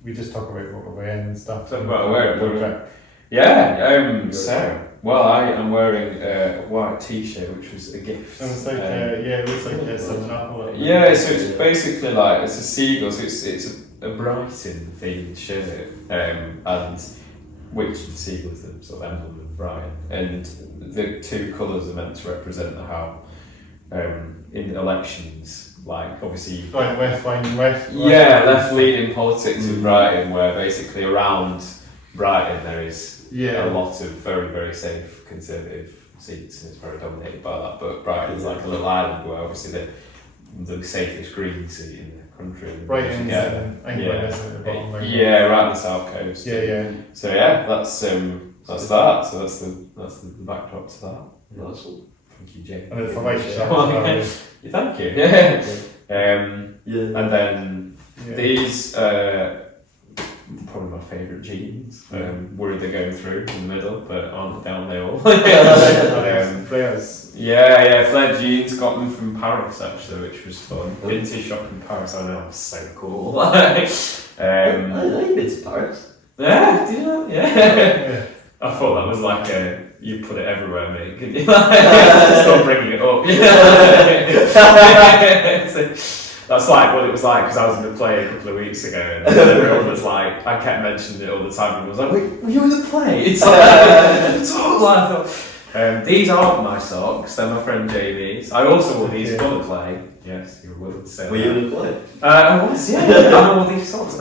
We just talk about what we're wearing and stuff. Talk about wearing. Drip. Yeah. Well, I am wearing a white T-shirt, which was a gift. So it's like it looks like something up. Yeah, so it's basically like it's a seagull. So it's a Brighton themed shirt, and which the seagull is the sort of emblem of Brighton, and the two colours are meant to represent how in elections, like obviously. Right, left. Yeah, left-leaning politics in Brighton, where basically around Brighton there is a lot of very, very safe conservative seats, and it's very dominated by that. But Brighton's like a little island where obviously the safest green seat in the country. Brighton's England, isn't it, the bottom right? Yeah, right on the south coast. Yeah. So yeah, that's that. So that's the backdrop to that. Nice one. Thank you, Jake. And it's a white shirt. Thank you. Yeah. Yeah. And then these probably my favourite jeans. Worried they're going through in the middle, but aren't down they all. Flares. Yeah, flared jeans, got them from Paris actually, which was fun. Vintage shop in Paris, I know, it's so cool. I know you've been to Paris. Yeah, do you know? Yeah. I thought that was like you put it everywhere, mate. Can you stop bringing it up? That's like what it was like because I was in the play a couple of weeks ago and everyone was like, I kept mentioning it all the time and I was like, wait, were you in the play? It's like, these aren't my socks, they're my friend Jamie's. I also wore these for the play. Yes, you're willing to say Were you in the play? I was, yeah. I wore these socks.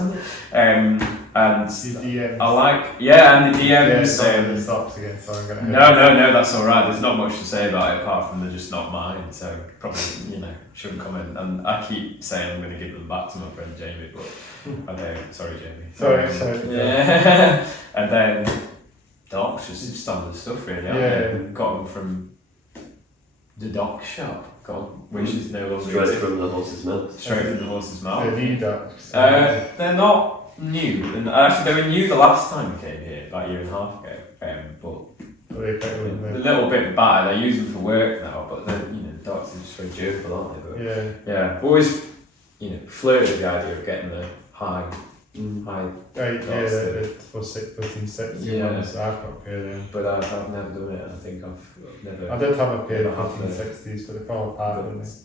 And DMs. I like, and the DMs. The socks again, so I'm gonna. No, that's all right. There's not much to say about it apart from they're just not mine. So probably, shouldn't comment. And I keep saying I'm going to give them back to my friend Jamie, but I don't. Sorry, Jamie. Sorry. Yeah. And then Docs, just standard stuff really. Yeah. Got them from the Doc shop. Which is no longer Straight from the horse's mouth. Straight from the horse's mouth. The new Ducks. They're not new, and actually they were new the last time we came here, about a year and a half ago. But a little bit battered. I use them for work now, but then Docs are just very durable, aren't they? But, yeah. I've always flirted with the idea of getting the high. The 1460 ones. I've got a pair of them. But I've never done it. I think I've never. I did have a pair of 1460s, but they fall apart. But that's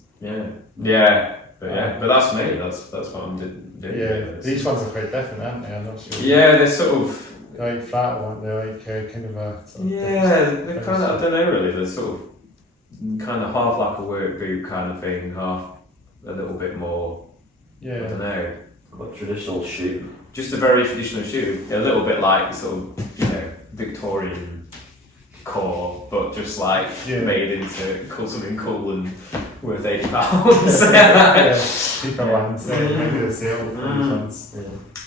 me. That's what I'm doing. Yeah, these ones are quite different, aren't they? I'm not sure. Yeah, they're sort of. They're like flat one. They're like kind of a. They're kind of. I don't know really. They're sort of kind of half like a work boot kind of thing, half a little bit more. Yeah. I don't know. A traditional shoe. Just a very traditional shoe. A little bit like sort of Victorian core, but just like made into something cool and worth £80. Cheaper ones. Maybe the sale for these ones.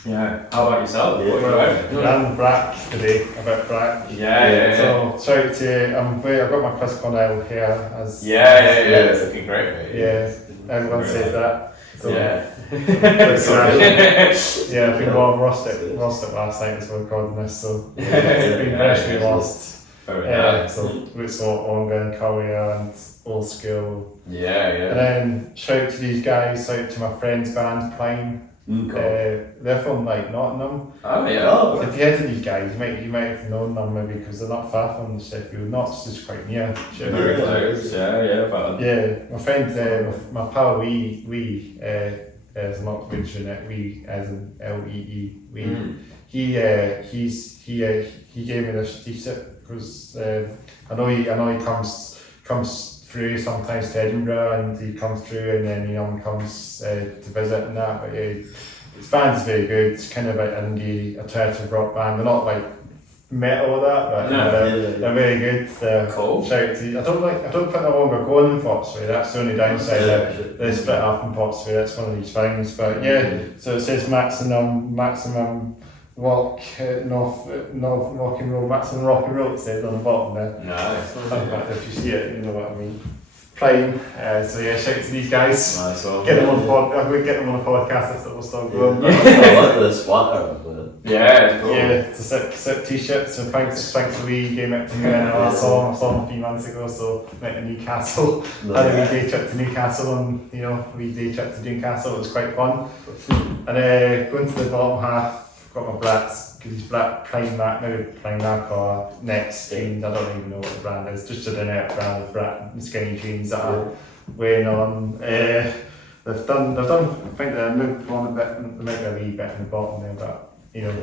Yeah. How about yourself? Yeah. What are you wearing? I'm Brack today, a bit Brack. Yeah. So shout out to I've got my Chris Cornell here as Yeah. It's looking great, mate. yeah. Everyone says that. So Yeah. yeah, I think lost it last night as we're recording this, so it's been freshly lost. Very nice. So it's all ongoing career and old school. Yeah. And then shout out to these guys, shout out to my friend's band playing. Cool. They're from like Nottingham. Oh yeah. Oh, If you heard of these guys, you might have known them maybe because they're not far from Sheffield. Notts is quite near Sheffield. Very close. Yeah. But Yeah, my friend, my pal, we as I'm not mentioning it, we as in Lee, he gave me this t-shirt because I know he comes through sometimes to Edinburgh and he comes through and then he comes to visit and that. But his band's very good. It's kind of like indie alternative rock band. They're not like metal or that, but they're very good. Cool. Shout out to, I don't think they're longer going in Foxbury. That's the only downside. They split up in Foxbury. That's one of these things. But yeah, so it says maximum rock rock and roll, maximum rock and roll. It says on the bottom there. nice. If you see it, you know what I mean. Playing. So yeah, shout out to these guys. Nice one. Get them on the podcast if they'll start going. I like the sweater. Yeah, it's cool. Yeah, it's a sick t-shirt, so thanks to Lee, gave it to me and I saw him a few months ago, so met in Newcastle. Had a wee day trip to Newcastle and wee day trip to Newcastle, it was quite fun. And going to the bottom half, got my these black Primark or Next jeans, I don't even know what the brand is, just a net brand of black skinny jeans that I'm wearing on. They've done, I think they've moved on a bit, they might be a wee bit in the bottom there, but you know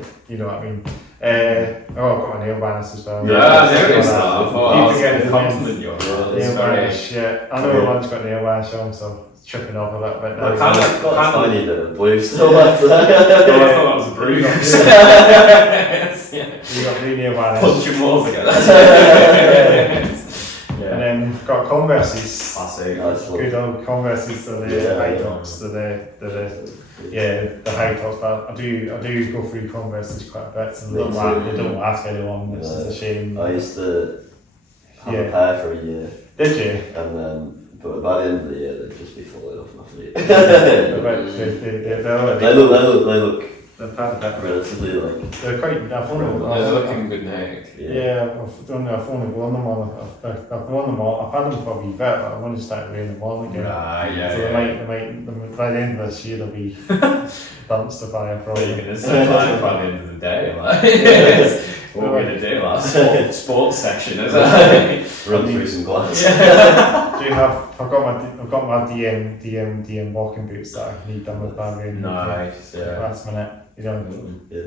what I mean. I've got my nail varnish as well. Yeah, I noticed that. I thought I was Keep forgetting compliment you on that. nail varnish, yeah. I know everyone's got nail varnish on, so it's tripping off a little bit now. I kind of got a tiny bit of blue still left there. I thought that was a bruise. You got three nail varnish. Punch your walls together. And then got Converses. Classic. Good old Converses, so the high tops, the high tops, but I do go through Converses quite a bit, so they don't last very long, which is a shame. I used to have a pair for a year. Did you? And then, but by the end of the year, they'd just be falling off my feet. They look they've had a bit. relatively like. They're quite. They're looking good now. Yeah, I've only worn them on. I've worn them all. I've had them for a wee bit, but I've only started wearing them all again. So they might. By the end of this year, they'll be dumpster fire What are you probably. going to say like, by the end of the day? Like, what are we going to do? Like, sports section, is it? Run through some glass. I've got my DM walking boots that I need done with my room. Nice, yeah. Last minute. Yeah.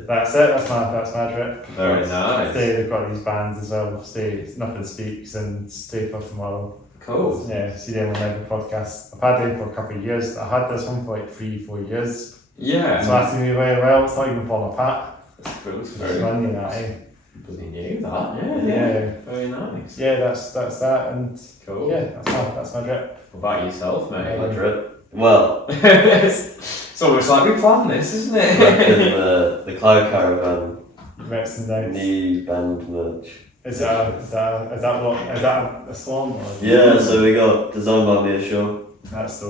That's it. That's my trip. Very nice. They've got these bands as well. Nothing Speaks and Stay for Tomorrow. Cool. Yeah, see them on every podcast. I've had them for a couple of years. I had this one for like 3-4 years. Yeah. So lasting me very well. It's not even falling apart. That's brilliant. It's Very running that, eh? bloody new that. Yeah. Very nice. Yeah, that's that, and Cool. yeah, that's my drip. What about yourself, mate? My drip. Well, It's almost like we planned this, isn't it? the Cloud Caravan Merchandise. new band merch. Is that a song? Or Yeah, so we got designed by Mia Shaw. That's the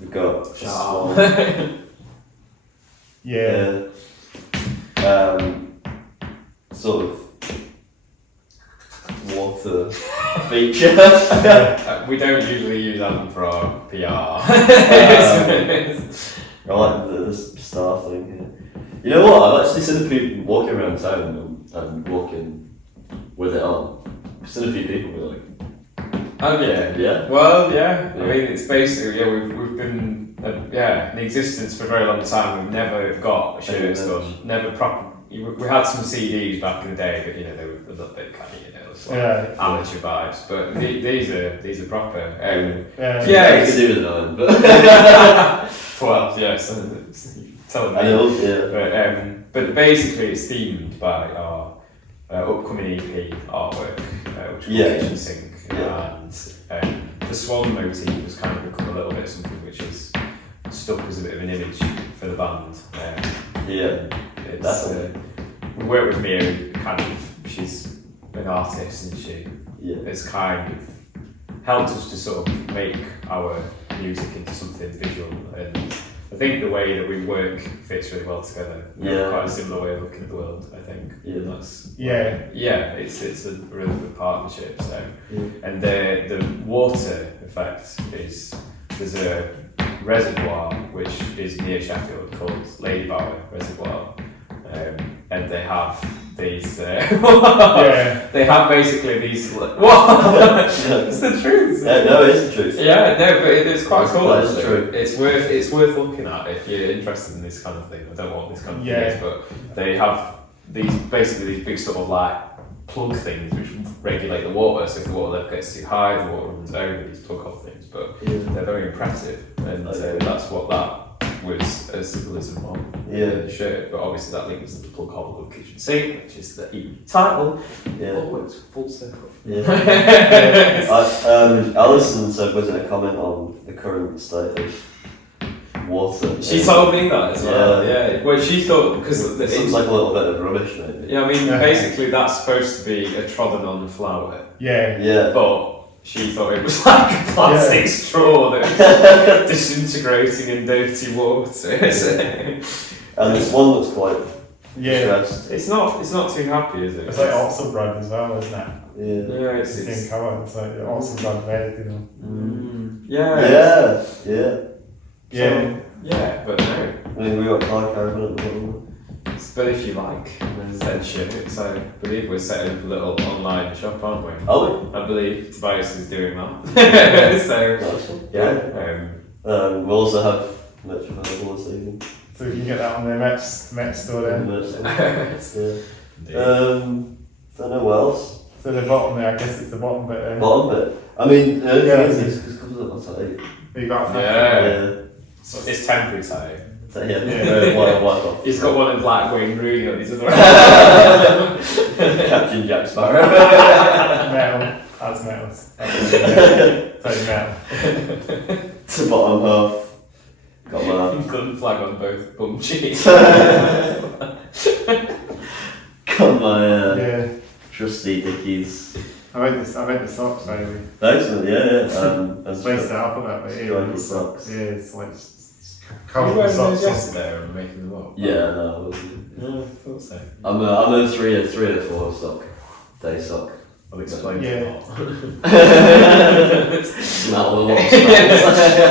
We've got a small, yeah. sort of water feature. We don't usually use them for our PR. I like this star thing. You know what? I've actually seen a few walking around town and walking with it on. I've seen a few people who are like, Oh yeah. yeah. Well, yeah. I mean, it's basically we've been in existence for a very long time. We've never got a shirt done. Never proper. We had some CDs back in the day, but they were a little bit kind of sort of amateur vibes. But these are proper. I could do with it, but Well, yes. Tell I me. know, But basically, it's themed by our upcoming EP artwork, which is Kitchen Sink, and the swan motif has kind of become a little bit something which is stuck as a bit of an image for the band. We work with Mia, kind of, she's an artist, and she has kind of helped us to sort of make our music into something visual, and I think the way that we work fits really well together. We have quite a similar way of looking at the world, I think. It's a really good partnership. So, and the water effect is, there's a reservoir which is near Sheffield called Lady Bower Reservoir, and they have these. They have basically these. What? It's the truth. No, it's the truth. Yeah, no, but it's quite cool. It's true. It's worth looking at if you're interested in this kind of thing. I don't know what this kind of thing is, but they have these big sort of like plug things which regulate the water. So if the water level gets too high, the water runs over these plug hole things. But they're very impressive, and that's what that was a symbolism of the shirt. But obviously that links to the plug hole of the kitchen sink, which is the title. Always full circle. Alison said, was it a comment on the current state of water? She told me that as well. Well, she thought, because it seems like a little bit of rubbish, maybe. Yeah, I mean, basically that's supposed to be a trodden on flower. But she thought it was like a plastic straw that was disintegrating in dirty water. And this one looks quite stressed. It's not too happy, is it? It's like Oxford bread as well, isn't it? It's the same colour. It's like the Oxford bread red, you know. But no. I mean, we got Caravan at the moment. But if you like, there's that shit. So I believe we're setting up a little online shop, aren't we? Are we? I believe Tobias is doing that. We'll also have merch available this evening. So we can get that on the merch store then. Don't know what else. So the bottom there, I guess it's the bottom bit then. Bottom bit. I mean, the only thing is this comes up on tight. You got So it's temporary tight. He's got one in black Wayne Rooney on his other Captain Jack Sparrow. Metal. That's metal. Totally metal. To bottom half. Got my gun flag on both bum cheeks. got my trusty Dickies. I like the socks, by the way. Excellent, Spiced it up a bit, but Stripy socks. it's like You colourful wearing socks. those yesterday or making them up? No, I thought so. I'm a 3 or 4 sock. Day sock. I'll explain Yeah. it more. Smell the lot. I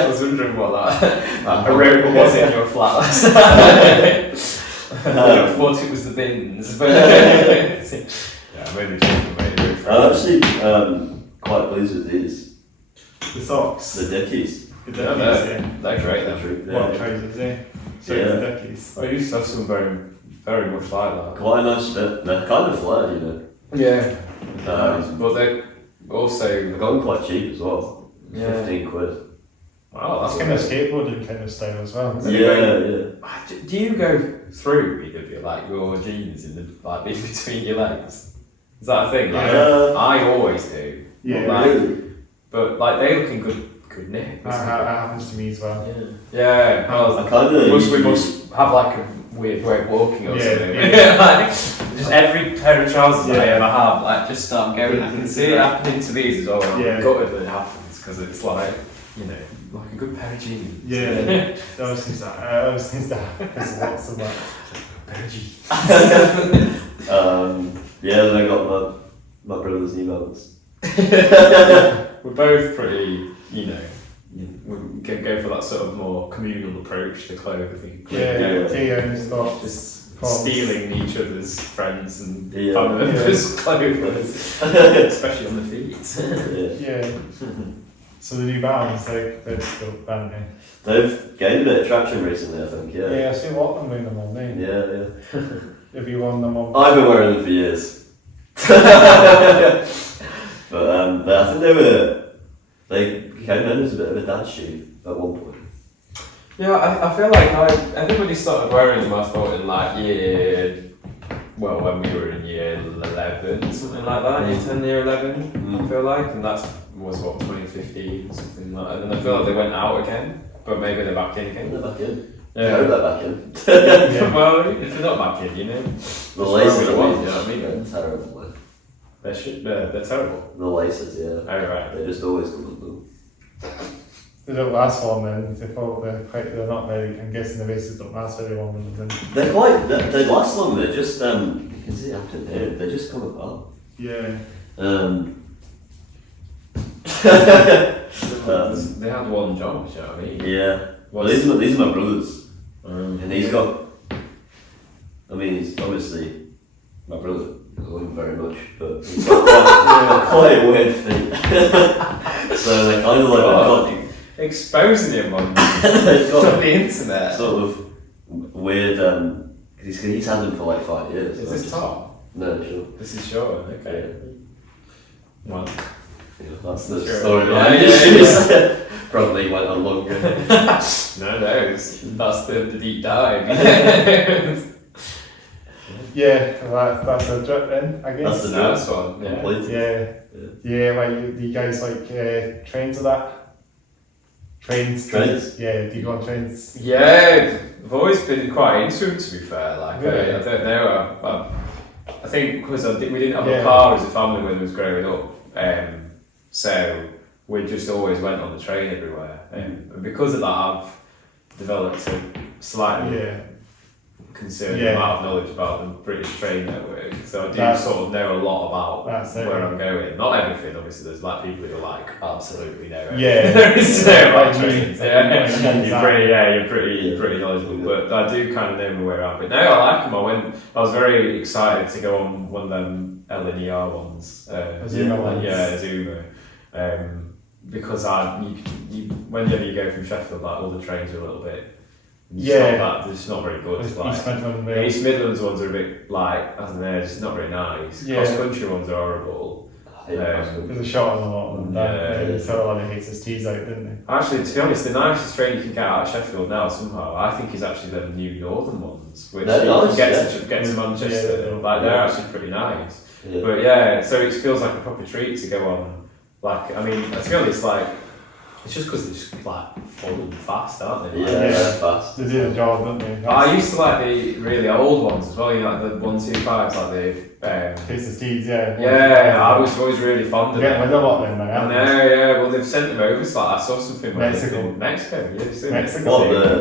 was wondering what that aroma was in your flat last night. I thought it was the bins, but I'm only joking, mate. I'm actually quite pleased with these. The socks. The Dickies. The Dickies, They're great, though. What trousers, So the Dickies. I used to have some very, very much like that. Quite a nice fit. They're kind of flared, you know. But they're also... They're going quite cheap as well. 15 quid. Wow, That's kind of skateboarding kind of style as well. Do you go through either of your jeans in the in between your legs? Is that a thing? I always do. Really? But they look in good nick. That happens to me as well. I kind of. We must have a weird way of walking or something. Just every pair of trousers I ever have, just start going. I can see it happening to these as well. I'm gutted when it happens because it's like a good pair of jeans. It always seems that because lots of that. Pair of jeans. Then I got my brother's New Balance. We're both pretty, we can go for that sort of more communal approach to clothing. Just stealing each other's friends and family members' clothes, especially on the feet. So the New Balance, they're still band name. They've gained a bit of traction recently, I think. I see a lot of them wearing them all now. Have you worn them all? I've been wearing them for years. But I think they came in as a bit of a dad shoe at one point. Yeah, I feel like everybody started wearing them, I thought, in when we were in year 11, something like that, year 10, year 11, I feel like, and that's was what 2015 something like that, and I feel like they went out again, but maybe they're back in again. They're back in. Yeah. I hope they're back in. Well, if they're not back in, you know. The laces are are one, you know what I mean? They're terrible. They're terrible. The laces, yeah. Oh right. They just always come undone. They don't last long then. They're not very. I'm guessing the races don't last very long. Then. They last long. They're just you can see it happening here. They just come apart. Yeah. They had one job, you know what I mean? Yeah. Well, these are my brothers, and he's got. I mean, he's obviously my brother. I love him very much, but he's got quite a weird feet. So they're kind of like exposing him on they've got the internet. Sort of weird. He's had them for like 5 years. Is this Tom? No, sure. This is Sean. Okay. Well, that's the sure. story Yeah, behind yeah. Probably went on longer. no, that's the deep dive. Yeah, that's a drip then, I guess. That's the Nice one. Yeah. Yeah. Yeah, like you guys like trains or that? Trains? Yeah, do you go on trains? Yeah, I've always been quite into it, to be fair. Like, Really? I don't know. I think because we didn't have a Yeah. car as a family when I was growing up, so we just always went on the train everywhere. And because of that, I've developed a slightly concerning amount of knowledge about the British train network. So I do sort of know a lot about where I'm going. Not everything, obviously. There's like people who are like absolutely know everything. Yeah. There is to know about trains. Yeah. You're pretty knowledgeable. But I do kind of know my way around. But no, I like them. I was very excited to go on one of them LNER ones. Azuma ones. Yeah, Azuma. Because whenever you go from Sheffield, like all the trains are a little bit. It's not very good. It's like, East Midlands ones are a bit like, I don't know, it's not very nice. Yeah. Cross country ones are horrible. There's a shot on a lot of them. They throw a lot of HSTs out, didn't they? Actually, to be honest, the nicest train you can get out of Sheffield now, somehow, I think is actually the new northern ones, which you can get to Manchester. They're actually pretty nice. Yeah. But yeah, so it feels like a proper treat to go on. Like, I mean, to be honest, like, it's just because they're just like fun and fast, aren't they? Like, They're fast. They do the job, don't they? I used to like the really old ones as well, you know, like the 125s, like the HSTs, yeah, I was always really fond of them. them. Yeah, a lot of them, I know, yeah, well they've sent them over, so like, I saw something where Mexico. Mexico, yeah, Mexico.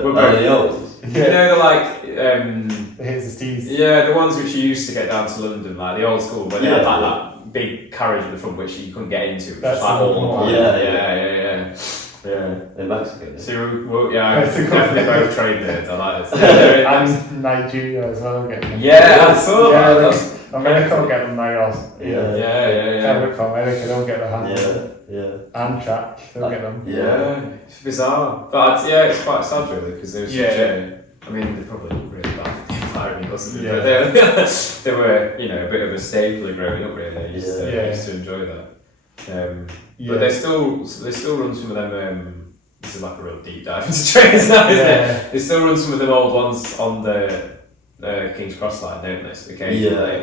What, the old? You know, they're like, the HSTs. yeah, the ones which you used to get down to London, like the old school, where they had like that big carriage at the front which you couldn't get into. That's like the one. Yeah, in Mexico. So, definitely both train nerds, I like this. And Nigeria as well, get them. Yeah, I saw that. America will get them now. Yeah. Can't wait for America, they'll get their hands on it. Yeah. Amtrak, they'll get them. Yeah, it's bizarre. But it's quite sad really, because they were such a, I mean, they probably look really bad firing customers, but they were, you know, a bit of a staple growing up really. I used to enjoy that. But they still run some of them. This is like a real deep dive into trains now, isn't it? They still run some of them old ones on the King's Cross line, don't they? So occasionally,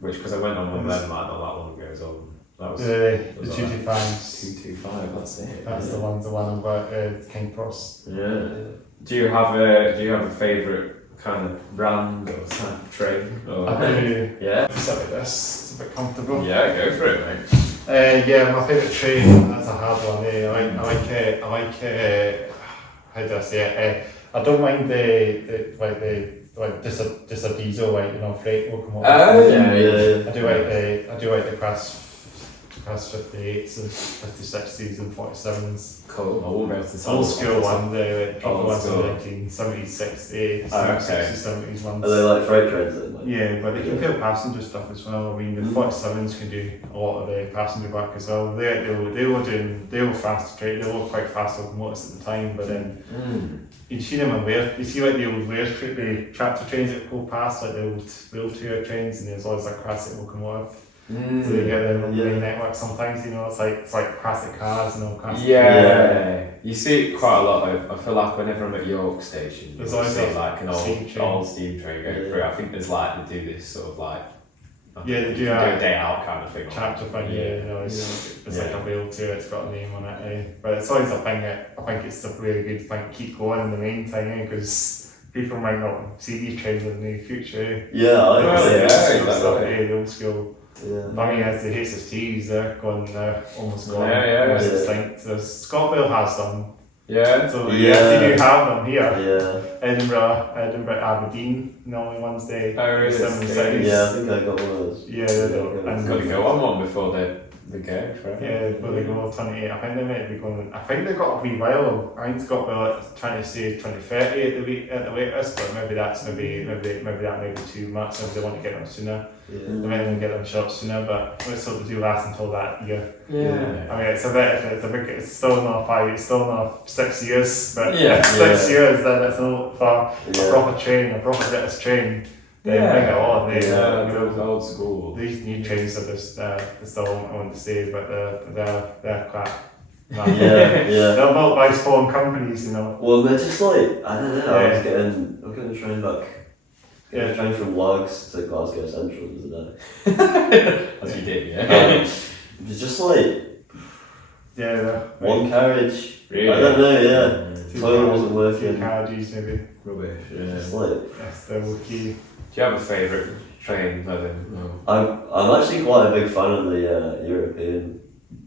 which because I went on one of them like not that long ago as well. That was the 225s. 225. That's it. That's the one about King Cross. Yeah. Do you have a favourite kind of brand or type of train? Or, I do. Yeah. Just like this. It's a bit comfortable. Yeah, go for it, mate. My favourite train. That's a hard one. I like. How do I say it? I don't mind just a diesel, like, you know, freight locomotive. I do like the class 58s and 56s and 47s. Cool. Old school one, the proper ones school. from 1976, 60s, 70s ones. Are they like freight trains then? Yeah, but they can fill passenger stuff as well. I mean, the 47s can do a lot of the passenger work as well. They were fast straight. They were quite fast locomotives at the time, but then you'd see them on you see like the old the tractor trains that go past, like the old wheelchair trains, and there's always like classic locomotive. So they get them on the network sometimes, you know, it's like classic cars and all classic cars. You see it quite a lot. I feel like whenever I'm at York Station, there's you always see like an old steam train steam train going through. I think there's like, they do this sort of like, I Yeah, they do do a a day out kind of thing. chapter thing, it's like a wheel too, it's got a name on it, but it's always a thing that I think it's a really good thing to keep going in the meantime, because people might not see these trains in the future. Yeah, I the old school. Yeah. I mean, as the HSTs, they're gone, almost gone, Yeah. almost extinct. So Scottville has some. Yeah. So they do have them here. Yeah. Edinburgh, Aberdeen, normally Wednesday. Oh, really? Some Yeah. cities. Yeah, I think I got one of those. Yeah, they do. Yeah, And Got to go on one before they go, right? yeah, but they go 28. I think they might be going. I think they've got a wee while. I think Scottville trying to say 2030 at the latest, but maybe that might be too much. Maybe they want to get them sooner. Yeah. They might want to get them shot sooner, but let's hope they do last until that year. Yeah. I mean, it's still not 5, it's still not 6 years, but Yeah. 6 years, then it's not for Yeah. a proper train, a proper British train. They Yeah. bring it on. They, Those old school. these new trains are just, they still want to say, but they're crap. Yeah, yeah. They're built by foreign companies, you know. Well, they're just like, I don't know, Yeah. I'm getting the train back. Getting the train from Lugs to Glasgow Central the other day. As you did, yeah. It's just like Yeah, one carriage. Really? I don't know, yeah. Toilet wasn't Two working. carriages maybe. Rubbish, yeah. It's like, That's the key. Do you have a favourite train, Levin? No. I'm actually quite a big fan of the European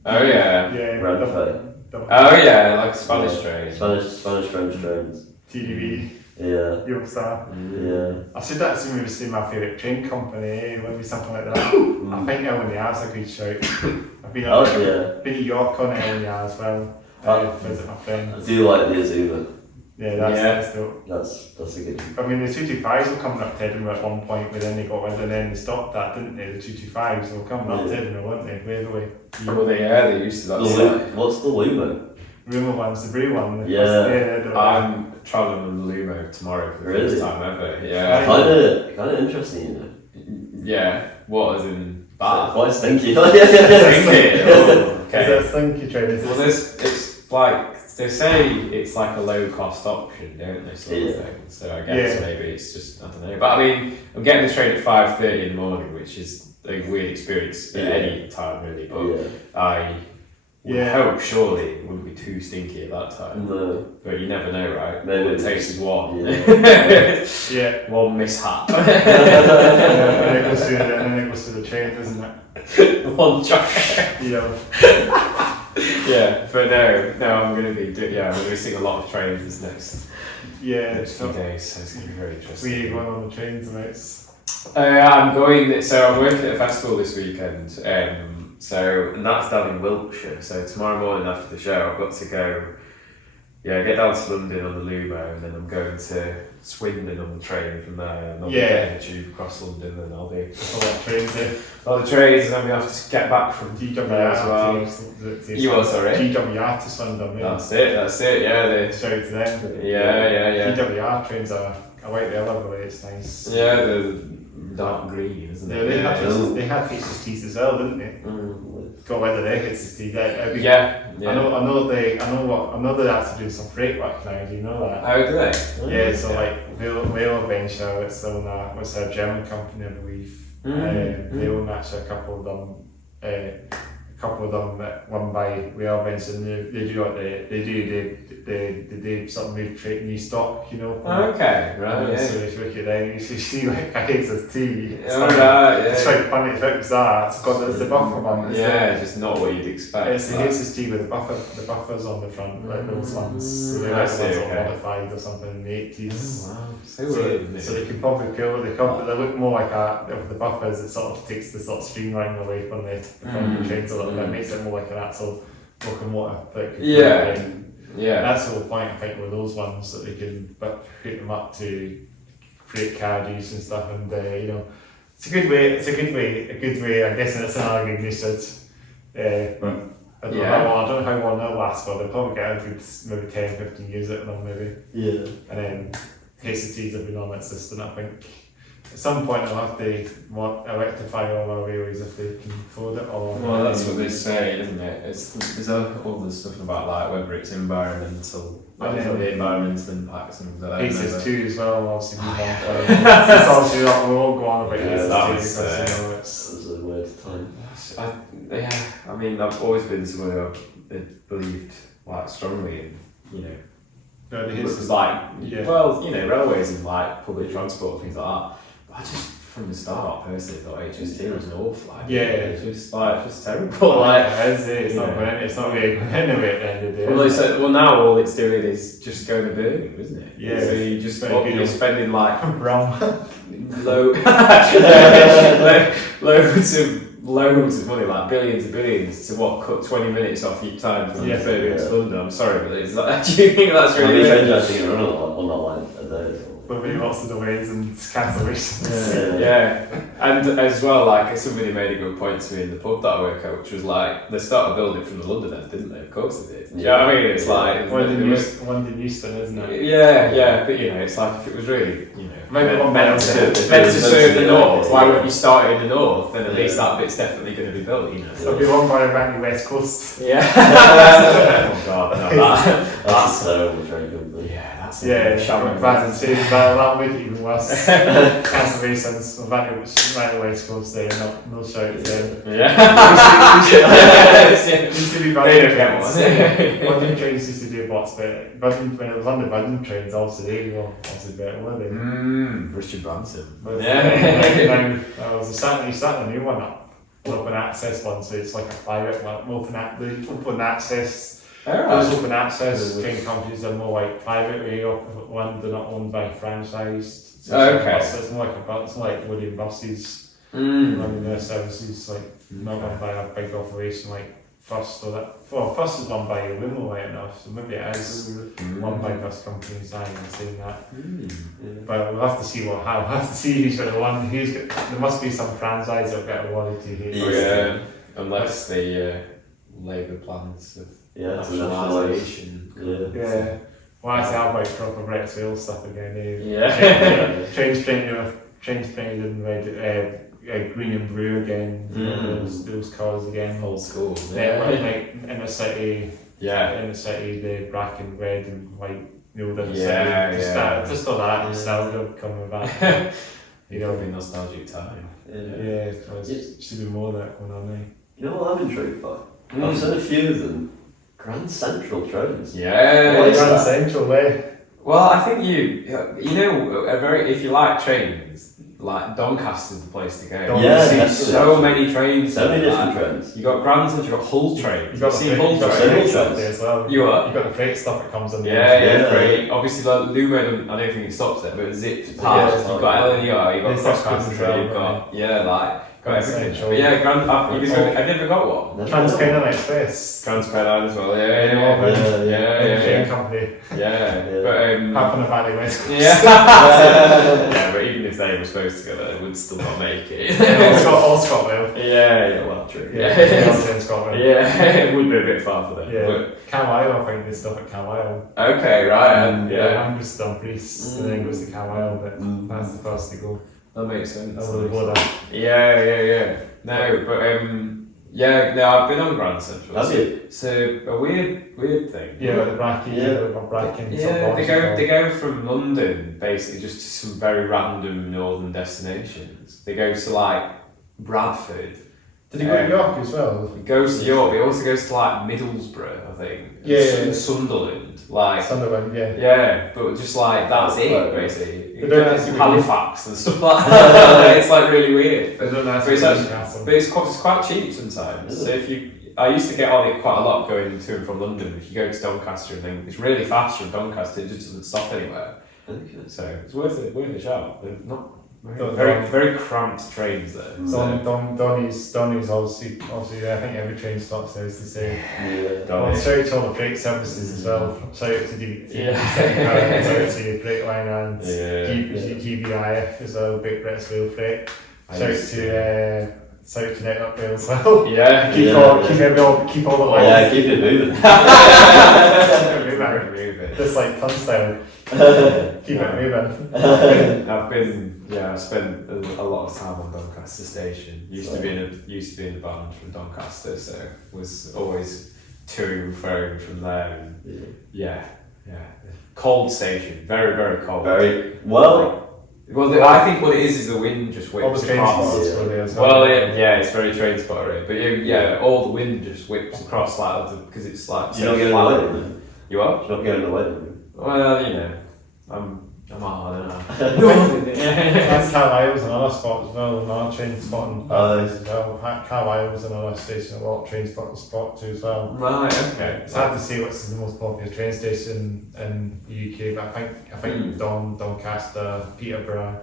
Oh, yeah. Yeah, Renfe. Oh, yeah, like Spanish train. Spanish French trains. TDV, Yeah, Eurostar. yeah. I should actually maybe say my favourite train company, maybe something like that. I think LNR's a good shout. I've been Oh, at, yeah. been to York on LNR as well. Visit my I friends. do like the Azuma. Yeah, Yeah. that's dope. That's a good. I mean, the 225s were coming up to Edinburgh at one point, but then they got rid and then they stopped that, didn't they? The 225s were coming up to Edinburgh, weren't they? Way away. Well, they used to The that. What's the Lumo? Rumour one's the blue one. Yeah. They're dope. I'm travelling on the Lumo tomorrow for the Really? first time ever. Yeah. Kind of interesting, you know. Yeah. What, as in bad? Quite stinky. Think it. Oh, Is okay. that stinky train? Is Well, it? it's like they say it's like a low cost option, don't they? Sort Yeah. of thing. So I guess Yeah. maybe it's just I don't know. But I mean, I'm getting the train at 5:30 in the morning, which is a weird experience at Yeah. any time really. But Yeah. I would Yeah. hope surely it wouldn't be too stinky at that time. No. But you never know, right? Maybe All it takes is one. Yeah. Yeah. One mishap. And then it goes through the train, doesn't it? One job. You know. Yeah, but no, I'm gonna be seeing a lot of trains this next Yeah. few days, so it's gonna be very interesting. We going on the trains, mates. I'm working at a festival this weekend, and that's down in Wiltshire, so tomorrow morning after the show I've got to go, get down to London on the Lumo, and then I'm going to Swindon on the train from there, and I'll be getting a tube across London, and I'll be A lot of trains there. on the trains, and then we have to get back from GWR as well. You are, sorry? GWR to Swindon, yeah. That's it, yeah, Shout out to them. yeah. GWR trains are, I like the other way, it's nice. Yeah, the dark green, isn't Yeah, it? they had HSTs as well, didn't they? Got rid of their HST. I know they have to do some freight work now. Do you know that? How do they? Yeah, so like Whale Venture, it's still what's a German company, I believe. They own actually a couple of them that run by Whale Venture. And they do like they sort of move new stock, you know. Okay, right, So yeah. if you look at them, you see like a HST. It's Oh, funny. right, It's yeah. quite funny. It's bizarre. It's the buffer one. Yeah, just not what you'd expect. It's the HST with the buffers on the front, like those ones. So they're I like the see, ones that okay. were modified or something in the 80s. Oh, wow, so weird, isn't it? So they can probably kill. They look more like with the buffers. It sort of takes the sort of streamline away from the front trains a little bit. Makes it more like an actual locomotive. That could Yeah. That's the whole point, I think, with those ones, that they can put them up to freight carriages and stuff, and it's a good way. I guess it's another good usage. I don't know how long they'll last for. They'll probably get a good maybe 10-15 years out of them, maybe. Yeah. And then HSTs have been on that system, I think. At some point they'll have to electrify all our railways if they can afford it. Or Well, that's what they say, isn't it? There's all this stuff about like whether it's environmental, like the environmental impacts and things like that. Aces 2 as well, obviously. It's obviously not, we'll all go on about Aces 2 because It's a weird time. I mean, I've always been someone who believed like strongly in, No, the it's Aces, like, yeah. well, railways and like public transport and things like that. But I just, from the start, personally thought HST was an awful idea. Yeah. It's just terrible. Like, it's not really going anywhere at the end of the day. well, now all it's doing is just going to Birmingham, isn't it? Yeah. So you're spending like loads of money, like billions and billions, to cut 20 minutes off each time from Birmingham to London. I'm sorry, but it's like, do you think that's really? I think run on that line a day. There'll be lots of delays and cancellations. Yeah, and as well, like somebody made a good point to me in the pub that I work at, which was like they started building from the London end, didn't they? Of course they did. Yeah, you know what I mean, it's like London Euston, isn't it? Yeah, but it's like if it was really meant to Maybe serve the north, why wouldn't you start in the north? Then at least that bit's definitely going to be built. There'll be one by around the west coast. Yeah. Oh god, no, that's terrible, very good. That'll make it even worse. Cancellations, around the west coast there, no shout to them. Used to be London trains used to do lots better. When it was on the London trains, obviously they were obviously better, weren't they? Richard Branson. Now, there's a new one up, open access one, so it's like a private one, open access. Those open access train companies are more like privately owned, they're not owned by franchised. So it's more like Woodian buses running their services, like not run by a big operation like First or that. Well, First is run by Lumo, right enough, so maybe it is run by bus companies. I haven't seen that, but we'll have to see we'll have to see who's got the one. There must be some franchise that'll get awarded to here. Unless the Labour plans of nationalisation. Yeah. Well, I say I'll buy proper Brexit stuff again. Trains in green and blue again. Those colours again. Old school. Like in the city. In the city, the black and red and white. Just all that nostalgia coming back. Probably nostalgic time. There should be more of that going on now. You know what I'm intrigued by? I've seen a few of them. Grand Central trains. Grand Central, Well, I think if you like trains, like Doncaster's the place to go. You see so many trains. So many different trains. You got Grand Central, you got Hull trains. You've got Hull trains as well. You what? You've got the freight stuff that comes in. Freight. Obviously, like Lumo, I don't think it stops there, but Zip Park. You've got LNER, you've got Cross Country, you've got got everything. But have you ever got one? Trans-Pennine Express. Trans-Pennine as well, Train company. But up on the Valley West Coast. But even if they were supposed to go there, they would still not make it. All Scotland. Well, true. Scotland. It would be a bit far for them. But Carlisle, I think they stop at Carlisle. Okay, right. Angus Dumfries, and then goes to Carlisle, but that's the first to go. That makes sense. Over the border. No, but I've been on Grand Central. Have you? It's a weird thing. The Bracken. They go from London basically just to some very random northern destinations. They go to like Bradford. Did he go to York as well? It goes to York. It also goes to like Middlesbrough, I think. Sunderland. Sunderland, but just like that's it basically. It's Halifax and stuff like that. It's like really weird. But it's quite cheap sometimes. So I used to get on it quite a lot going to and from London. If you go to Doncaster and then it's really fast from Doncaster, it just doesn't stop anywhere. So it's worth a shout. They're not very cramped trains there. Donny's obviously I think every train stops there is the same. Shout out to all the freight services as well. Shout out to shout out to Freight Line and GBIF as well, Great British Rail Freight. Shout out to Network Rail as well. Keep all the lines. Keep it moving. Just like Turnstile. Keep it moving. I spent a lot of time on Doncaster Station. Used to be in a band from Doncaster, so was always to and fro from there. And yeah. Cold station, very, very cold. Very well. Well, I think what it is the wind just whips All the train across. spots really as Well, it's very train spottery. But all the wind just whips across because it's like. You're not getting the wedding room. You are? You're not getting the wedding room. Well, I'm hard, That's Carlisle was another spot as well, another train spot as well. Carlisle was another station, a lot of train spot to as well. Right, okay. It's hard to say what's the most popular train station in the UK, but I think Doncaster, Peterborough,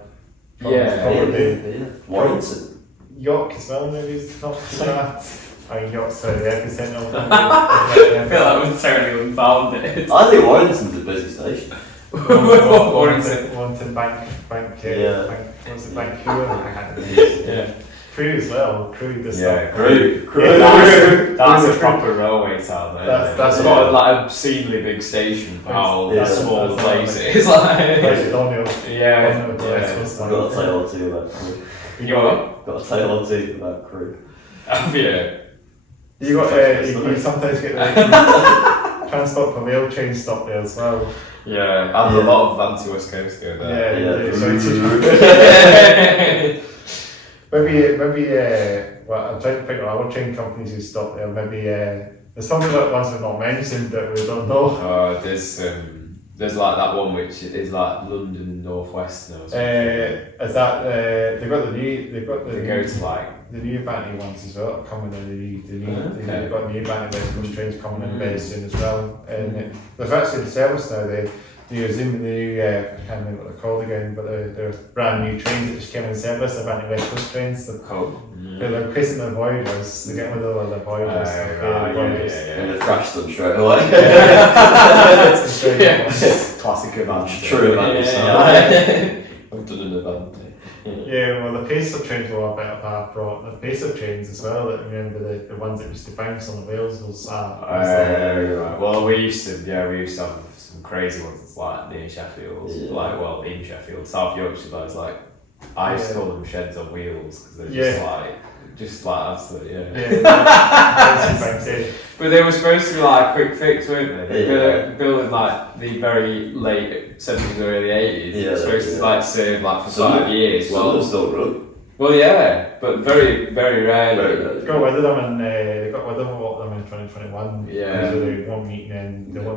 probably Warrington. York as well, maybe is not to that. I mean, York's the epicentre. I feel like I'm totally unfounded. I think Warrington's a busy station. Warrington Bank, what's it, Bank Crew? I can't remember. Crew as well, Crew this Crew. That's a proper railway town though. That's got like an obscenely big station for how small the place is. Like I've Donald. got a tale or two about Crew. You what? Got a tale or two about Crew. Have you? You sometimes get the transport for rail train stop there as well. Yeah, and a lot of anti-West Coast go there. Maybe well, I'm trying to think of other train companies who stop there. Maybe there's something like ones we've not mentioned that we don't know. There's like that one which is like London North West now. Is that they've got they go to like the new Banty ones as well coming in. They've got new Banty West Coast trains coming in very soon as well. And they've actually the service now. They Zoom the new I can't remember what they're called again, but they're brand new trains that just came in service. The Banty West Coast trains. They're replacing their boilers. They're getting rid of all their boilers. And they thrashed them straight away. Classic event. True event. I've done an event. Yeah, well, the Pacer trains were a bit of a brought. The Pacer trains as well. That remember the ones that used to bounce on the rails was. Right. Well, we used to have some crazy ones like near Sheffield, in Sheffield, South Yorkshire. Those I used to call them sheds on wheels because they're just like absolute But they were supposed to be like a quick fix, weren't they? They were building like the very late 70s or early 80s. They were supposed to serve for 5 years. Well, they're still run. Well, yeah, but very, very rarely. They got rid of them they got rid of them in 2021. Yeah. They weren't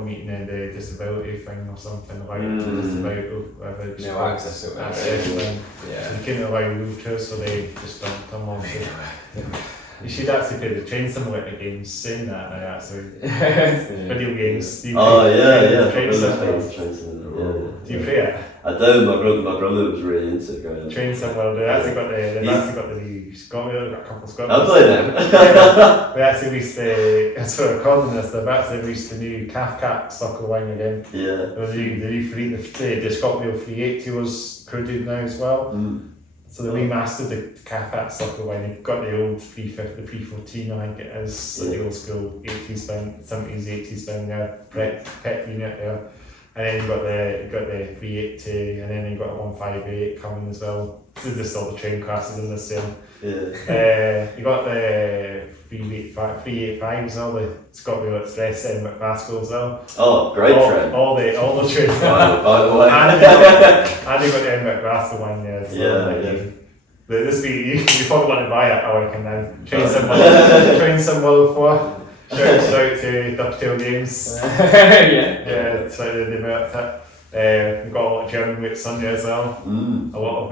meeting the disability thing or something about disability, whatever. No access to it. So they couldn't allow wheelchairs, so they just dumped them on. You should actually play the train simulator games saying that now, actually. Video games. Do you play it? I do. My brother was really into it growing up. Train simulator. They've actually got the new Scotland. They've got a couple of Scotland. I've played them. They actually released as for recording this, they've actually released the new Cathcart Soccer Wing again. Yeah. The new the Scotland 380 was coded now as well. So they remastered the Cathcart Soccer Wing. They've got the old 350, 314, I think it is, so the old school 70s, 80s thing there, pet unit there. And then you've got the 380, and then you've got a 158 coming as well. This is just all the train classes in this film. Yeah. You got the 385 as well, the Scotland Express in McMaskell as well. Oh, great train. All the trains. By the way. And you got the McMaskell one there. So this you probably want to buy it, I reckon then. Train symbol 4. Shout out to Dovetail Games. It's like they developed it. We've got a lot of German whips on there as well. A lot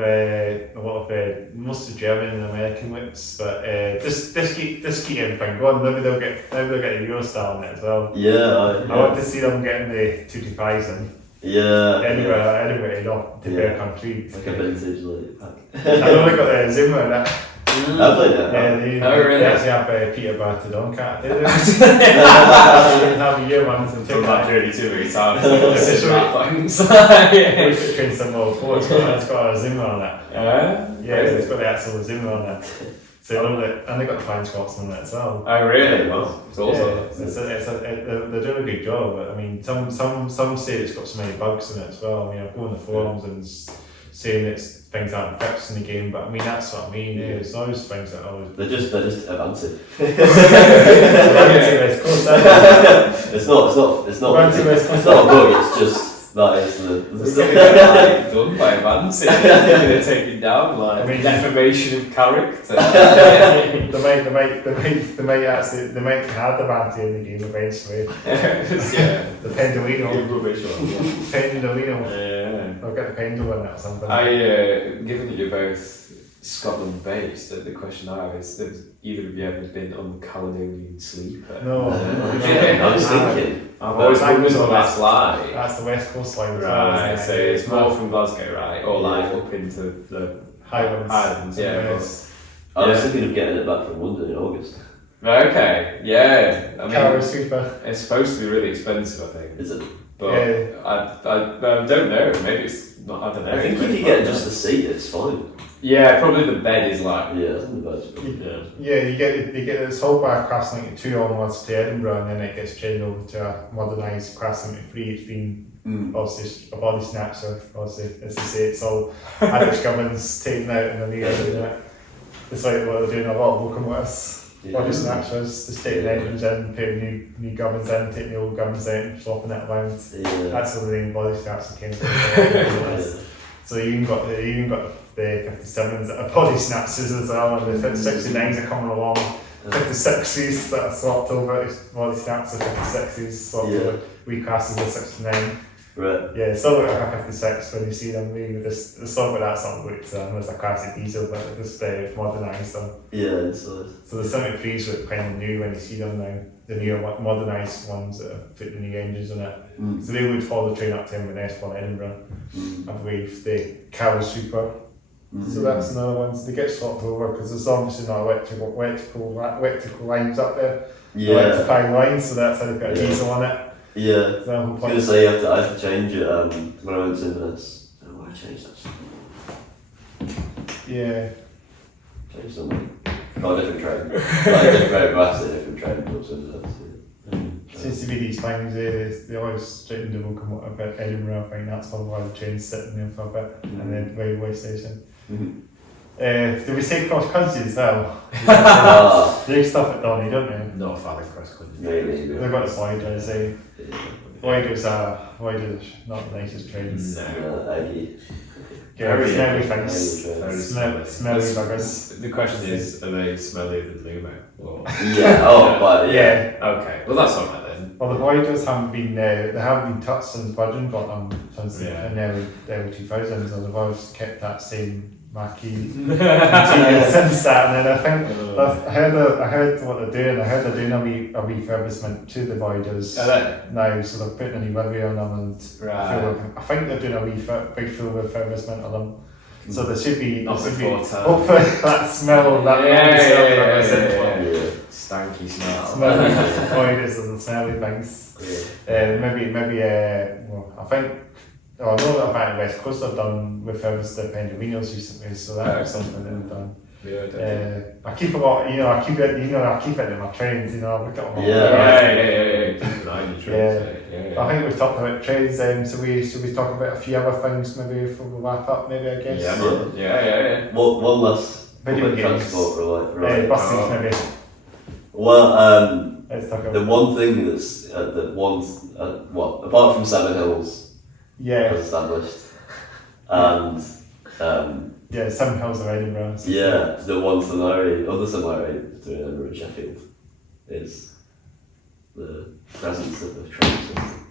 of mostly German and American whips, but just keep everything going. Maybe they'll get the Eurostar on it as well. I want to see them getting the 225s in. Anywhere to their country. Like a vintage pack. I know they got the Zimmer in it. I played that. They actually have Peterborough to Doncaster. They have a year ones and take that journey too many times. It's train symbol 4. It's got a Zimmer on it. It's got the actual Zimmer on it. So I love it, and they got the flying Scots on it as well. Oh really? Well, it's also They're doing a good job. But I mean, some say it's got so many bugs in it as well. I mean, I go on the forums and saying it's things aren't fixed in the game, but I mean that's what I mean. Yeah. It's those things that always They're just advancing. It's not a bug. It's just that is the. done by advancing. They're taking down like defamation of character. they might actually have the bounty in the game eventually. Yeah. The Pendolino. Rubbish one. Pendolino. Yeah. I'll get the pendulum in it or something. Given that you're both Scotland based, the question I have is: have either of you ever been on the Caledonian Sleeper? No. I was thinking. I've always wondered what that's like. That's the West Coast line as well. Right, so it's more from Glasgow, right? Or like up into the Highlands, yeah. I was thinking of getting it back from London in August. Right, okay, yeah. I mean, Caravan Super. it's supposed to be really expensive, I think. Is it? But I don't know. Maybe it's not. I don't know. I think if you get just the seat, it's fine. Yeah, probably the bed is like. Yeah, it's not bad. Yeah, you get this whole bar class link 2 onwards to Edinburgh, and then it gets changed over to a modernised class link 3. It's been obviously a body snatcher. Obviously, as I say, it's all Irish governments taken out in the new engine. It's like what they're doing a lot of locomotives. Body snatchers, just taking engines in, putting new gubbins in, taking the old gubbins out, swapping it around. That's the thing body snatchers came from. So you even got the 57s that are body snatchers as well, and the 69s are coming along. 56s that are swapped over, body snatchers, 56s swapped over, reclasses of 69. Right. Yeah, it's still like a 56 when you see them moving. The song with that song looks as a classic diesel, but just modernised them. Yeah, so the 73s look kind of new when you see them now. The newer modernised ones that have put the new engines on it. So they would follow the train up to Inverness from Edinburgh. I believe the Caravan Super. So that's another one. So they get swapped over because there's obviously no electrical lines up there. Electrifying lines, so that's how they put a diesel on it. Yeah, I was going to say I had to change it when I went to Inverness. I don't know why I changed that. Yeah. Changed something. Got a different train. Different train. Seems to be these things, they always straighten the locomotive at Edinburgh. I think that's probably why the train's sitting there for a bit, and then railway station. Do we say cross country as well? They stuff at Donny, don't they? Not a fan of cross country. Maybe. They've got the Voyagers, Voyagers not the nicest trains. Aggie. Smelly things. Smelly buggers. The question is, are they smellier than Lumo? Yeah. Okay, well that's alright then. Well, the Voyagers haven't been touched since Virgin got them since the early 2000s, and they've always kept that same Mackie since that. And then I think I heard what they're doing. I heard they're doing a refurbishment to the Voyagers now, so they're putting a new livery on them, and I think they're doing a big full refurbishment of them. So there should be hopefully that smell of that stanky smell. Smelly Voyagers and the smelly things. I think. I know that I've West Coast have done refurbished the Pendolinos recently, so that's something that they've done. I keep a lot, I keep it in my trains, I look at them all. I think we've talked about trains, so should we talk about a few other things maybe before we wrap up, maybe, I guess? Yeah. One last video games. Transport, buses, maybe. Well, let's talk about the one thing that's apart from Seven Hills, was established, and Seven Hills of Edinburgh. The one other similarity between Edinburgh and Sheffield is the presence of the tram system.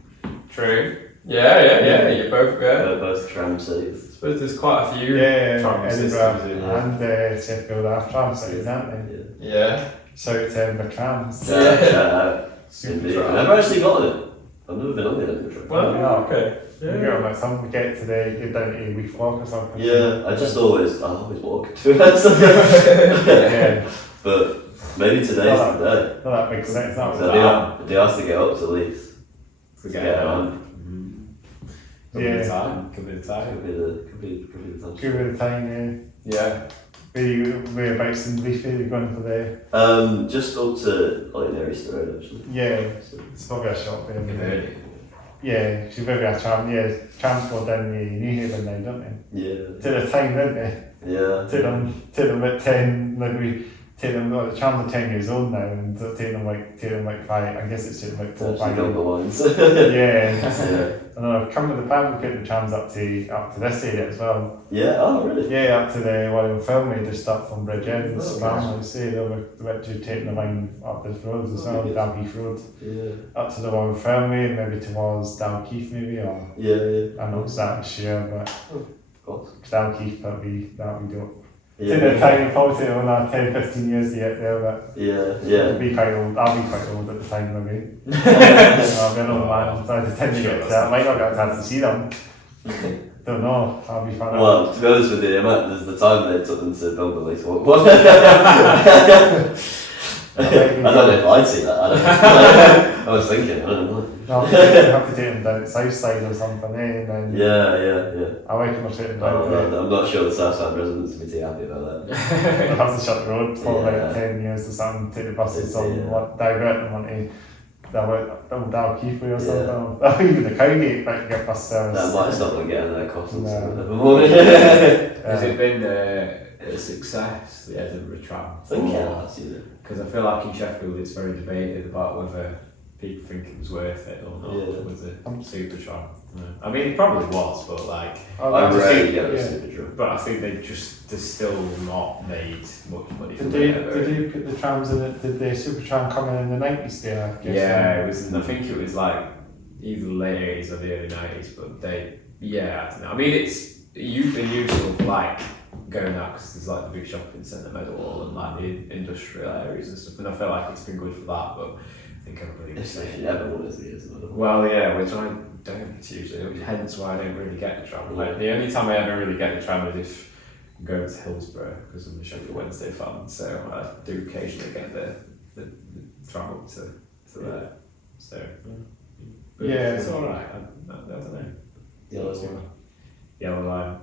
True. You're both both tram cities. I suppose there's quite a few tram systems and Sheffield have tram cities, aren't they? So it's Edinburgh Trams. Indeed. I've never actually got it. I've never been on the Edinburgh tram. Well, okay. We get to get down to we walk or something. I always walk to it. But maybe today's the day. Not that big sense. I do have to get up to Leeds to get around. Could be the time. Could be the time. Give it a time, Yeah. Whereabouts in Leafy are you going for the? Just up to like near Easter Road actually. Yeah, So, it's probably a shop there. You've heard it. Yeah, she's maybe a tram. Yeah, trams go down the New Haven now, don't they? yeah. To the time, don't they? Yeah. Take them at 10, like we take them, the trams are 10 years old now, and take them like 5, I guess it's taken like 4 or 5 Actually years. got the lines. Yeah, and then I've come to the plan, we put the trams up to this area as well. Yeah, oh really? Yeah, up to the one in Filmy, just up from Bridge End, Oh, family say they were literally taking the line up this road as well, Okay. Dalkeith Road, Yeah. up to the one in Filmy, maybe towards Dalkeith maybe, or Yeah. I'm not exactly sure, but Of course. Dalkeith that'll be dope. Yeah. Take the time, probably take another 10-15 years to get there, but Yeah. I'll be quite old. I'll be quite old at the time, maybe. I'll be an old man, so I tend to get to that. I might not get a chance to see them. Don't know. I'll be fine. Well, to be honest with you, there's the time they took them to build the least one. I don't know if I'd see that. I don't know. I was thinking, I don't know. I'll have to take them down at Southside or something, eh? And then Yeah. I reckon I'll take them down there. I'm not sure the Southside residents would be too happy about that. I'll have to shut the road for Yeah. like 10 years or something, take the buses on, Yeah. divert them onto Dalkeith Way or Yeah. something. Or even the Cowgate might get bus service. That might stop them getting their costs and No. stuff. Has it been a success, the Edinburgh tram? I think it has, you know. Because I feel like in Sheffield it's very debated about whether people think it was worth it or not Yeah. with the super tram. I mean, it probably was, but like, I just rarely think- get a yeah. super drum. but I think they're still not made much money from Did it. they put the trams in it? Did the super tram come in the 90s there? I guess? Yeah, it was. I think it was like either the late 80s or the early 90s, but I don't know. I mean, you've been used to like going out because there's like the big shopping centre, Meadowhall, and like the industrial areas and stuff, and I feel like it's been good for that, but I think everybody was If saying. you ever want to see it. Well, yeah, which I don't usually, hence why I don't really get the tram. Like, the only time I ever really get the tram is if I'm going to Hillsborough because I'm a Sheffield Wednesday fan, so I do occasionally get the tram up to there. So, but Yeah. it's alright. I don't know. Yellow line.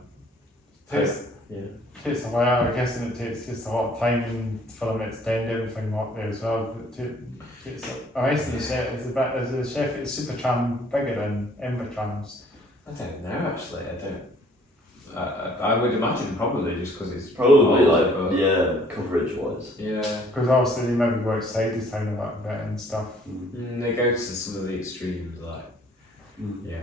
Takes a while, I guess, and it takes just a lot of time for them to extend everything up there as well. But I guess the is the Sheffield super tram bigger than Edinburgh trams. I don't know actually. I would imagine probably just because it's Probably older, like, coverage wise. yeah. Because obviously they maybe go outside the town a little bit and stuff. They go to some of the extremes, like Mm.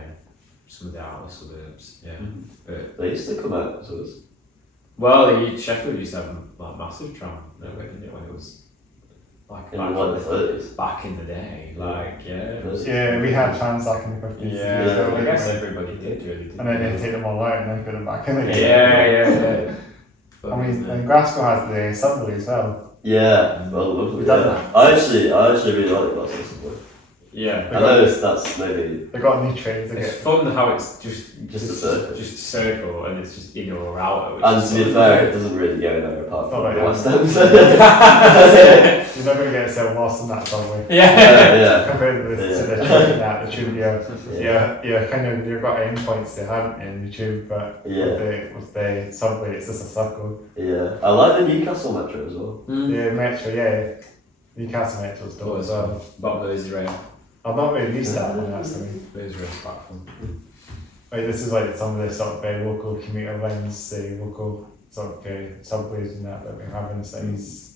some of the outer suburbs. Yeah, Mm. but They used to come out, so it's Sheffield used to have like massive tram, didn't it, when it was like in like the 30s. back in the day, like Yeah, we had trams back in the 50s. Yeah, Yeah. I guess everybody did really. Didn't And then they they? take them all out and then put them back in again. Yeah. I mean, and Glasgow has the subway as well. Yeah, well, lovely. We've done Yeah. that. I actually really like Glasgow subway. Yeah. I know that's maybe They got new trains It's again. fun how it's just a circle. just a circle, and it's just inner or outer. which And is to be fun. fair, it doesn't really go anywhere apart from Not the like West End. You're never going to get yourself lost in that subway. Yeah. Compared to the Yeah. tube, the tube, you're kind of, you've got endpoints to have in the tube, but Yeah. with the subway, it's just a circle. Yeah. I like the Newcastle Metro as well. The metro, Newcastle Metro's dope as well. Bottom of the rail. I've not really used that one actually. Those rail platform. Like, this is like some of the sort of local commuter lines, local sort of subways and that we have in the cities.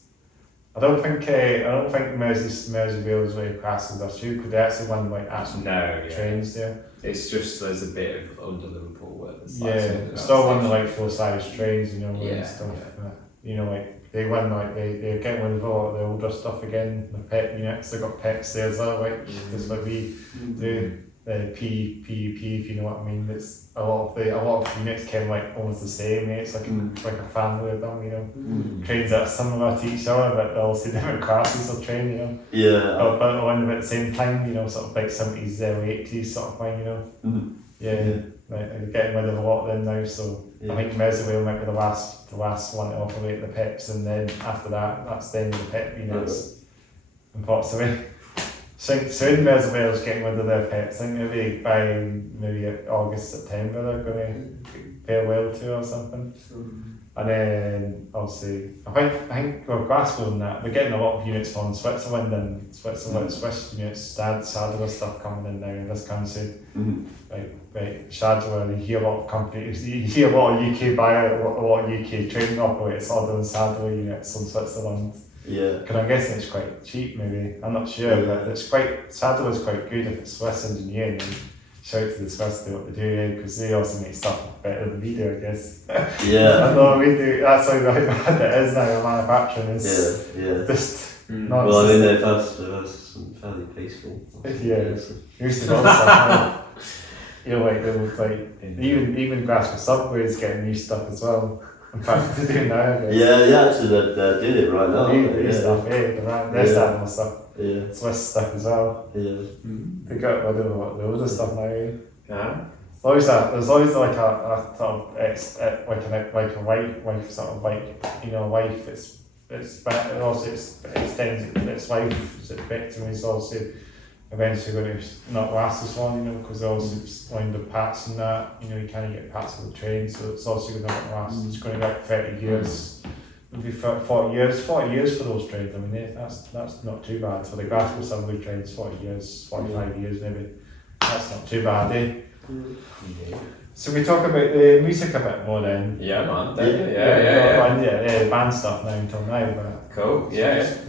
I don't think Merseyvale is really classed as a tube because they actually run like actual trains there. It's just there's a bit of under Liverpool where there's Still one of like full-size trains, you know, and stuff. Yeah. You know, like they run like they're getting rid of a lot of the older stuff again. The pet units, they got pets there as well, like just like we do. The PUP, if you know what I mean. It's a lot of units came like almost the same. It's like a family of them, you know. Trains that are similar to each other, but they're also different classes of train, you know. Yeah. But all at the same time, you know, sort of like 70s, early 80s sort of thing, you know. Like they're getting rid of a lot of them now. So I think Merseyvale might be the last one to operate the PEPs, and then after that, that's the end of the PEP units. Unfortunately. Soon Merseyvale's getting rid of their PEPs. I think maybe by August, September they're going to farewell to or something. And then obviously, I think with Glasgow and that, we're getting a lot of units from Switzerland and Swiss units, Sadler stuff coming in now in this country. Like Sadler, you hear a lot of companies, you hear a lot of UK buyer, a lot of UK trading operators ordering Sadler units from Switzerland. Yeah. Because I'm guessing it's quite cheap, maybe. I'm not sure, but it's quite, Sadler's quite good if it's Swiss engineering. And shout to the Swiss to what they do, because they also make stuff better than we do, I guess. Yeah. I know we do, that's how bad it is now, manufacturing is just not. Well, I mean, they've had some fairly peaceful. Yeah, used to build stuff. You know, like, they look like, even Glasgow Subway's getting new stuff as well. In fact, they're doing now, I guess. Yeah, actually, they're doing it right now. New stuff, they're starting with stuff. Yeah. Swiss stuff as well. Yeah. They got rid of the older stuff now. Yeah. There's always like a sort of like a wife sort of like, you know, wife. It's also it's extends its life. Its victim is also eventually going to not last as long, you know, because they're also lined with parts and that. You know, you can't get parts on the train, so it's also going to not last. It's going to get 30 years. Maybe 40 years for those trains. I mean, that's not too bad for the Glasgow Subway trains. 40 years, 45 years maybe. That's not too bad, eh? So we talk about the music a bit more then. Yeah, man. Yeah, band stuff now until now. But cool. We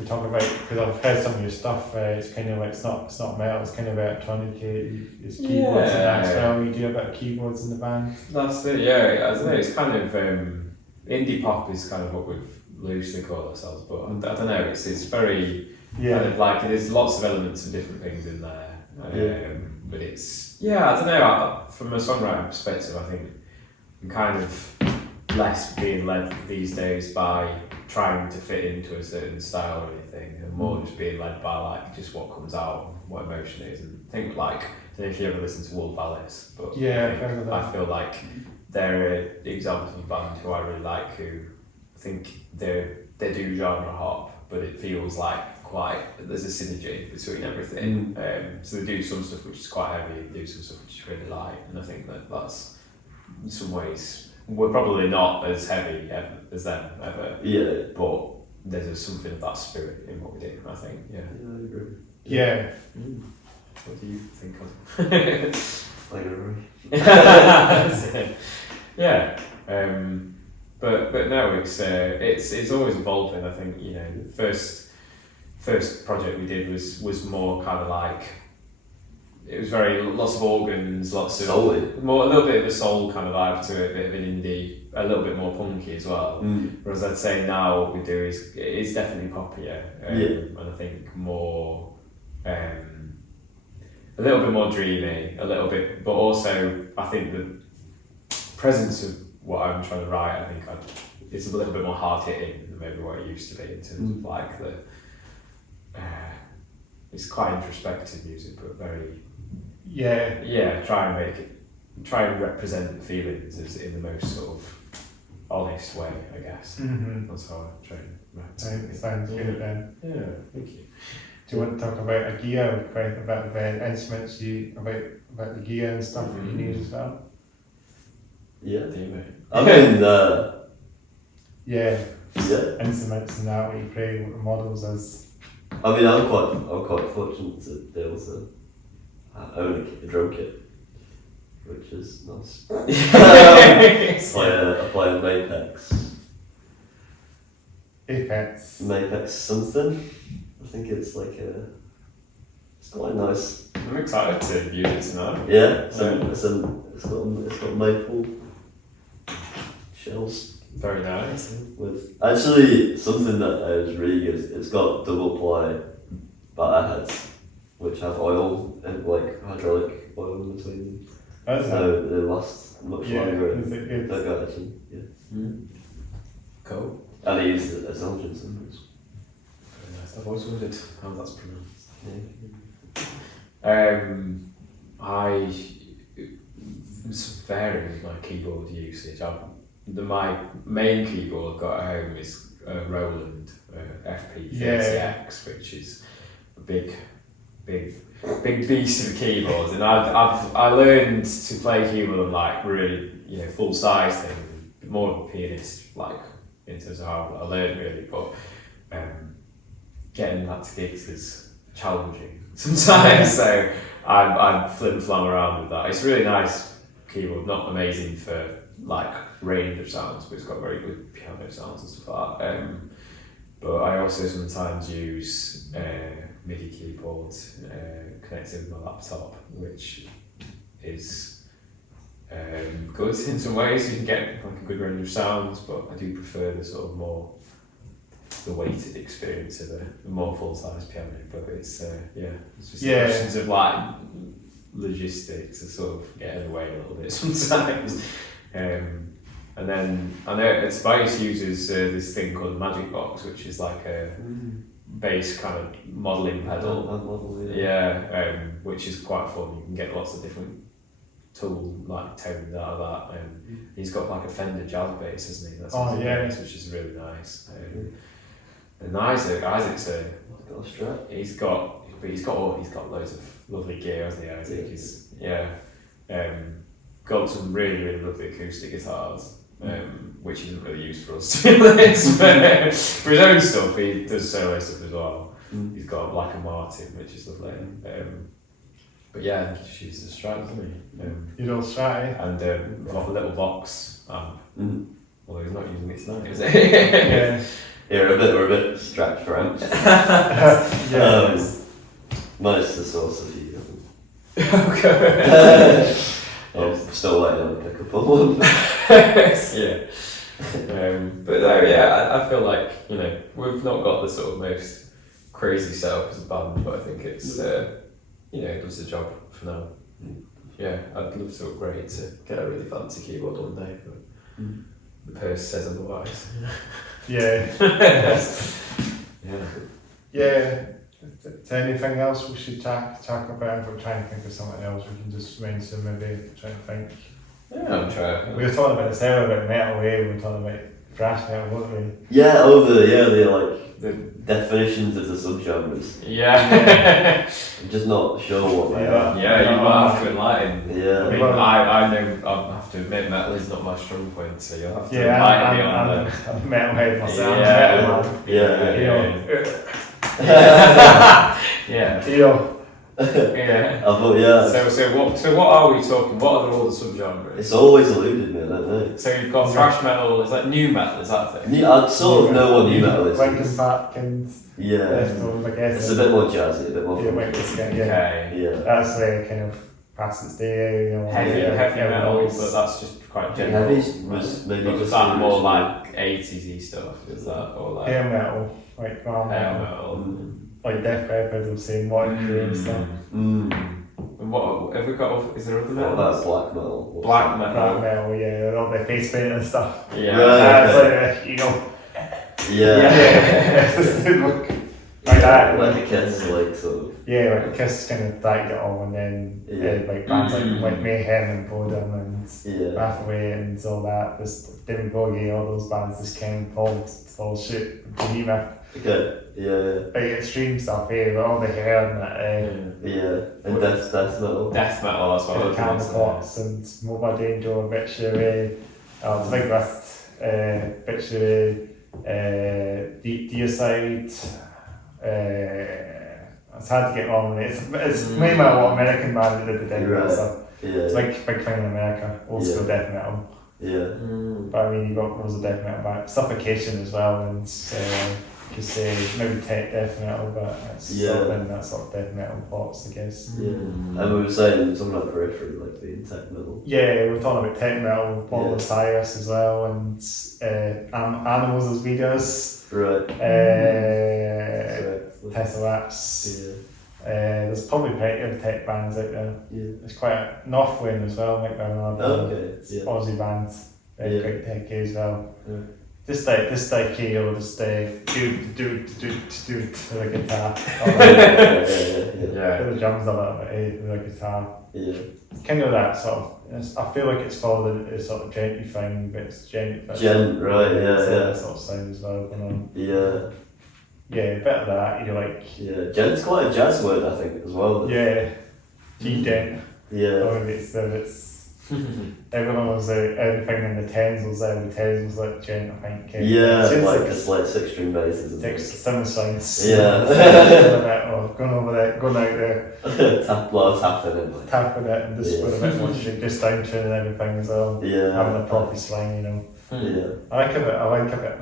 talk about, because I've heard some of your stuff. It's kind of like it's not metal. It's kind of electronic. It's keyboards and that as well. You do a bit of keyboards in the band. That's it. Yeah, I don't know. It's kind of indie pop is kind of what we've loosely called ourselves, but I don't know. It's very kind of like there's lots of elements and different things in there. But it's I don't know. From a songwriting perspective, I think I'm kind of less being led these days by trying to fit into a certain style or anything, and more just being led by like just what comes out, what emotion is. And I think like I don't know if you ever listen to Wolf Alice, but I feel like they're an example of a band who I really like, who I think they do genre hop, but it feels like there's a synergy between everything. So they do some stuff which is quite heavy, they do some stuff which is really light, and I think that's in some ways we're probably not as heavy as them ever. Yeah. But there's something of that spirit in what we do, I think. Yeah. Yeah, I agree. Yeah. What do you think of? I agree. Yeah. But no, it's always evolving. I think, you know, the first project we did was more kind of like, it was lots of organs, lots of solid, more a little bit of a soul kind of vibe to it, a bit of an indie, a little bit more punky as well. Whereas I'd say now what we do is definitely poppier, and I think more a little bit more dreamy, a little bit, but also I think the presence of what I'm trying to write, I think it's a little bit more hard hitting than maybe what it used to be in terms of like it's quite introspective music, but very try and represent the feelings in the most sort of honest way, I guess. That's how I try and represent it. Sounds good then. Yeah, thank you. Do you want to talk about a gear, about the instruments, about the gear and stuff that you need as well? Yeah. Do you, mate? I mean, instruments and that, what you play, what the models is. I mean, I'm quite fortunate to be able to own a drum kit, which is nice. I play an Apex something. I think it's like it's quite nice. I'm excited to use it tonight. Yeah, it's got maple shells. Very nice. With actually something that is really good. It's got double ply batter heads, which have oil and like hydraulic oil in between them. So they last much longer. And they're good actually. Yeah. Cool. And I use it as engine sometimes. Very nice. I've always wondered how that's pronounced. It's varying my keyboard usage. My main keyboard I've got at home is a Roland FP30X, which is a big beast of a keyboard. And I learned to play keyboard like really full size thing, more of a pianist, like in terms of how I learned really, but getting that to gigs is challenging sometimes. So I'm flim-flam around with that. It's a really nice keyboard, not amazing for like range of sounds, but it's got very good piano sounds and stuff like that. But I also sometimes use MIDI keyboard connected with my laptop, which is good in some ways. You can get like a good range of sounds, but I do prefer the sort of more the weighted experience of a more full-size piano. But it's it's just questions of like logistics to sort of get in the way a little bit sometimes. And then I know Spice uses this thing called the Magic Box, which is like a bass kind of modelling pedal. Which is quite fun. You can get lots of different tones out of that. He's got like a Fender jazz bass, hasn't he? That's bass, which is really nice. And Isaac's he's got loads of lovely gear, hasn't he? Isaac is got some really, really lovely acoustic guitars. Which he doesn't really use for us to be honest, but for his own stuff he does solo stuff as well. He's got a Black and Martin, which is lovely. But yeah, I think he uses a Strat, doesn't he? You know Strat, and a little Vox amp. Although he's not using it tonight, is he? We're a bit Strat for amps. Mine's the source of you. Okay. I'm still waiting on a couple one. But I feel like we've not got the sort of most crazy setup as a band, but I think it's it does the job for now. I'd love to upgrade to get a really fancy keyboard one day, but the purse says otherwise. Is there anything else we should talk about? If we're trying to think of something else, we can just mention maybe try to think. I'm trying. We were talking about this earlier about metal wave, we were talking about thrash metal, weren't we? The definitions of the subgenres. I'm just not sure what they are. You might have to enlighten. I mean, I know I have to admit metal is not my strong point, so you'll have to enlighten me on I'm a metalhead myself. So what are we talking? What are all the subgenres? It's always eluded me, I don't know. So you've got thrash metal. Is that new metal? Is that a thing? I sort of know what new metal is. Linkin Park and Deftones, I guess. It's a bit more jazzy, a bit more fun. That's where kind of past its day. Heavy metal, but that's just quite general. Heavy was maybe was that more like 80s stuff? Is that or like hair metal, like hair metal? Like Death Pepper, the same Motley and stuff. And what have we got? Is there other metal? That's black metal. Black metal, all the face paint and stuff. Like that. Like the Kiss, like sort of. Like the Kiss kind of dragged it all, and then like bands like Mayhem and Bodom and Rathaway and all that. This David Bowie, all those bands just kind of fall shit. Geneva. Like extreme stuff, with all the hair and that. And death metal. Death metal, that's what I was going to say. Clocks and Mobile Danger, Obituary, it's a big list. Obituary, Deicide. It's hard to get wrong with it. It's mainly what American band that did the death metal stuff. It's like big thing in America, old school death metal. But I mean, you got loads of death metal bands, Suffocation as well, and you could say maybe tech death metal, but it's sort of in that sort of death metal box, I guess. And we were saying something about Periphery, like being tech metal. We were talking about tech metal, Paul Cyrus as well, and Animals as Videos. Tesseracts. There's probably plenty of tech bands out there. There's quite a Northwind as well, like Aussie band, great tech as well. This key or just do with a guitar. The drums a little bit with a guitar. Kind of that sort of. I feel like it's followed a sort of genty thing, but it's gent. That sort of sound as well going on. A bit of that. You're like. Gent's quite a jazz word, I think, as well. G-gent. It's Everyone was there, everything in the tens was there. The tens was like gent, I think. Yeah, It's like just like 6-string basses. Some songs. Yeah. Going over there, going out there. tapping it. Like. Tapping it and just with a bit more shit, just down tuning everything as well. Yeah. Having a proper slang, you know. Yeah. I like a bit, I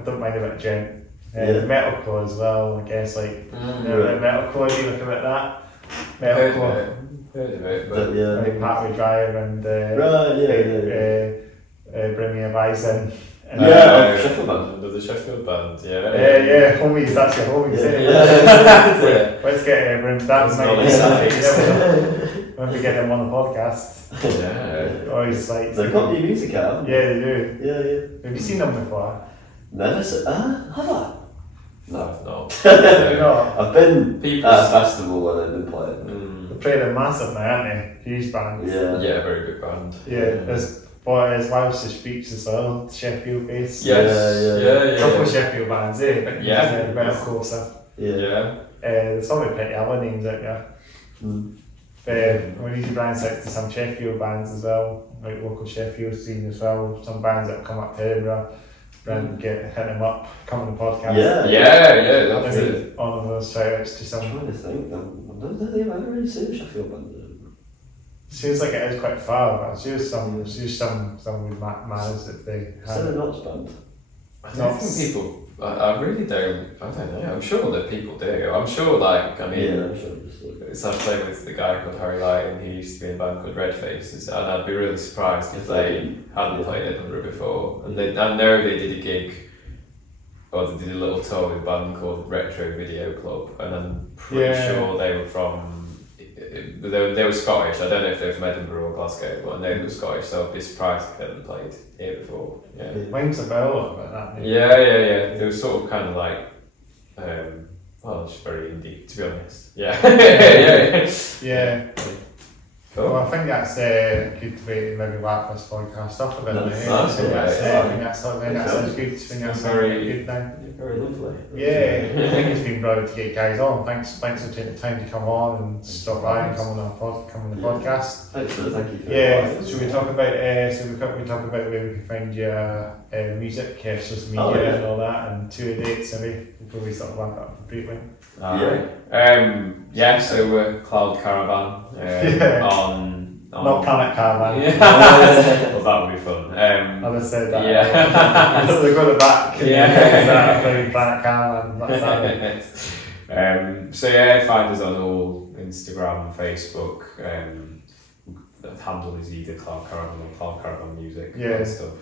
don't mind a bit of gent. Metalcore as well, I guess, like, metalcore, do you look a bit that? Metalcore. Heard of it, But yeah. Like Parkway Drive and Bring Me a Horizon. And Sheffield band. Another Sheffield band, homies, that's your homies, Yeah. Let's get that when we get them on the podcast. Always like. They've got new music out. Yeah, they do. Yeah. Have you seen them before? Never seen. Have I? No. No. I've been at a festival where they've been playing. They're playing massive now, aren't they? Huge band. Yeah, very big band. Yeah, there's Welsh Speaks as well, Sheffield based. Yes. Couple of Sheffield bands, eh? Yeah. Metalcore stuff. Yeah. There's probably pretty other names out there. We need to branch out to some Sheffield bands as well, like local Sheffield scene as well. Some bands that come up to Edinburgh, hit them up, come on the podcast. Yeah, that's it. On those shout outs to some. I'm trying to think. I don't think I've ever really seen a Sheffield band. Seems like it is quite far, but it's just some with manners that they Is that a Knots band? I don't think people. I really don't. I don't know. I'm sure that people do. I'm sure, like, I mean, I'm sure. it's I played with the guy called Harry Light, and he used to be in a band called Red Faces, and I'd be really surprised if they hadn't played Edinburgh before. And I know they did a gig, or they did a little tour with a band called Retro Video Club, and I'm pretty sure they were from. They were Scottish. I don't know if they're from Edinburgh or Glasgow, but I know they were Scottish, so I'd be surprised if they hadn't played here before. Yeah. Rings a bell about that. Yeah. They were sort of kind of like, well, it's very indie, to be honest. Yeah. Yeah. Cool. Well, I think that's good to be maybe wrap this podcast off a bit. I think that's sounds good. I think that's very good now. Very lovely. Yeah, I think it's been brilliant to get you guys on. Thanks for taking the time to come on and stop by and come on the podcast. Thank you. Should we talk about we talk about where we can find your music, social media and all that, and tour dates before we sort of wrap up briefly. So we're Cloud Caravan on not Planet Caravan. Well, that would be fun. I just said that. Yeah. So they go to the back. Planet Caravan. Find us on all Instagram, Facebook. The handle is either Cloud Caravan or Cloud Caravan Music and stuff.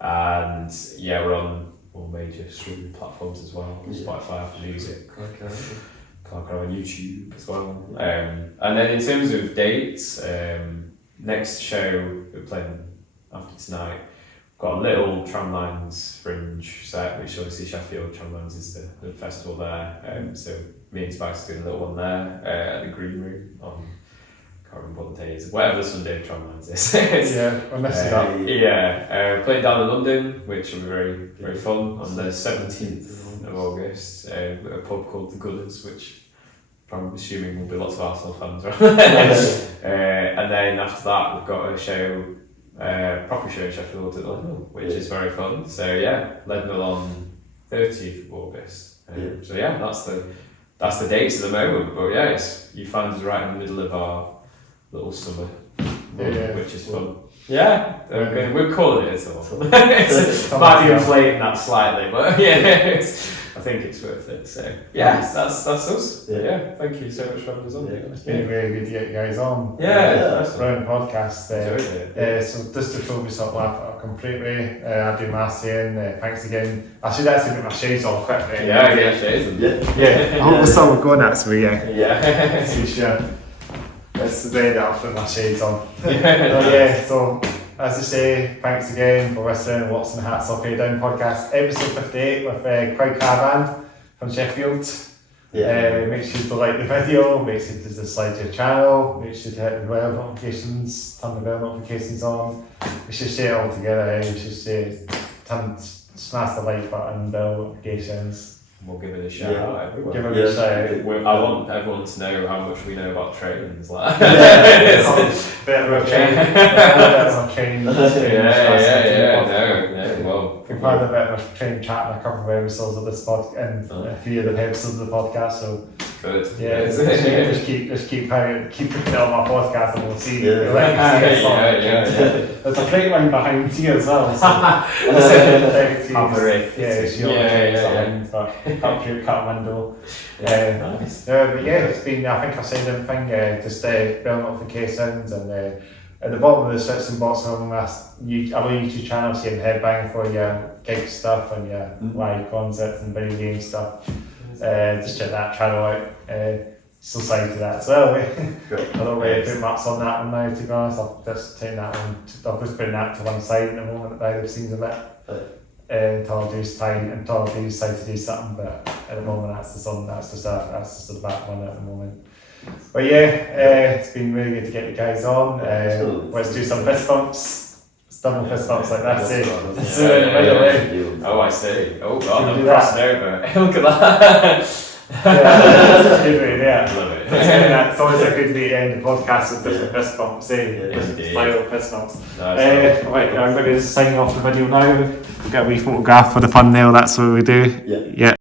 And we're on all major streaming platforms as well. Spotify, Apple Music. Cloud Caravan YouTube as well. And then in terms of dates, next show we're playing after tonight, we've got a little Tramlines Fringe set, which obviously Sheffield Tramlines is the festival there. So me and Spice doing a little one there at the Green Room on, I can't remember what the day is, whatever the Sunday of Tramlines is. We'll mess it up. Playing down in London, which will be very, very fun, on the 17th of August, at a pub called The Gunners, which I'm assuming will be lots of Arsenal fans, right? And then after that, we've got a proper show in Sheffield at Leadenhall, which is very fun. So Leadenhall on 30th of August. That's the dates at the moment. But you find us right in the middle of our little summer, which is fun. Yeah, we're calling it all. Might be inflating that slightly, but I think it's worth it. So that's us. Thank you so much for having us on. It's been really good to get you guys on. That's brilliant podcast. So just to focus up that completely, I do my saying. Thanks again. I should actually put my shades on quickly. Get shades. I hope we're still going actually. So sure. That's the day that I'll put my shades on. So as I say, thanks again for listening and watching the Hats Off Head Down podcast, episode 58 with Caravan from Sheffield. Make sure to like the video, make sure to subscribe to the channel, make sure to hit the bell notifications, turn the bell notifications on. We should say it all together, we should say smash the like button, bell notifications, We'll give it a shout out, everyone. Give it Yeah. a shout. I want everyone to know how much we know about trains. Like, Bit of a training. Well, We've had a bit of a train chat in a couple of episodes of this podcast and a few of the episodes of the podcast. So good. yeah, just keep putting it on my podcast and we'll see. Yeah. We'll let you see us on. There's a great one behind you as well. So up your cut window. Nice. But yeah, it's been. I think I said everything. Just bell notifications and at the bottom of the description box on my other YouTube channel, so you can headbang for your gig stuff and your live concerts and video game stuff. Just check that channel out. Still signed to that as well. I don't really put much on that one now, to be honest. I've just taken that one. I'm just putting that to one side at the moment. Behind the scenes a bit. Until I do decide to do something, but at the moment that's just the back one at the moment. But yeah, it's been really good to get you guys on. Let's do some fist bumps. Double fist bumps like that. Oh, I see. Oh god, Should we I'm do crossed that? over. Look at that. Yeah. Love it. It's always a good way to end the podcast with different fist bumps. Indeed. Final fist bumps. Nice. Right, I'm going to sign off the video now. We've got a wee photograph for the thumbnail. That's what we do. Yeah. Yeah.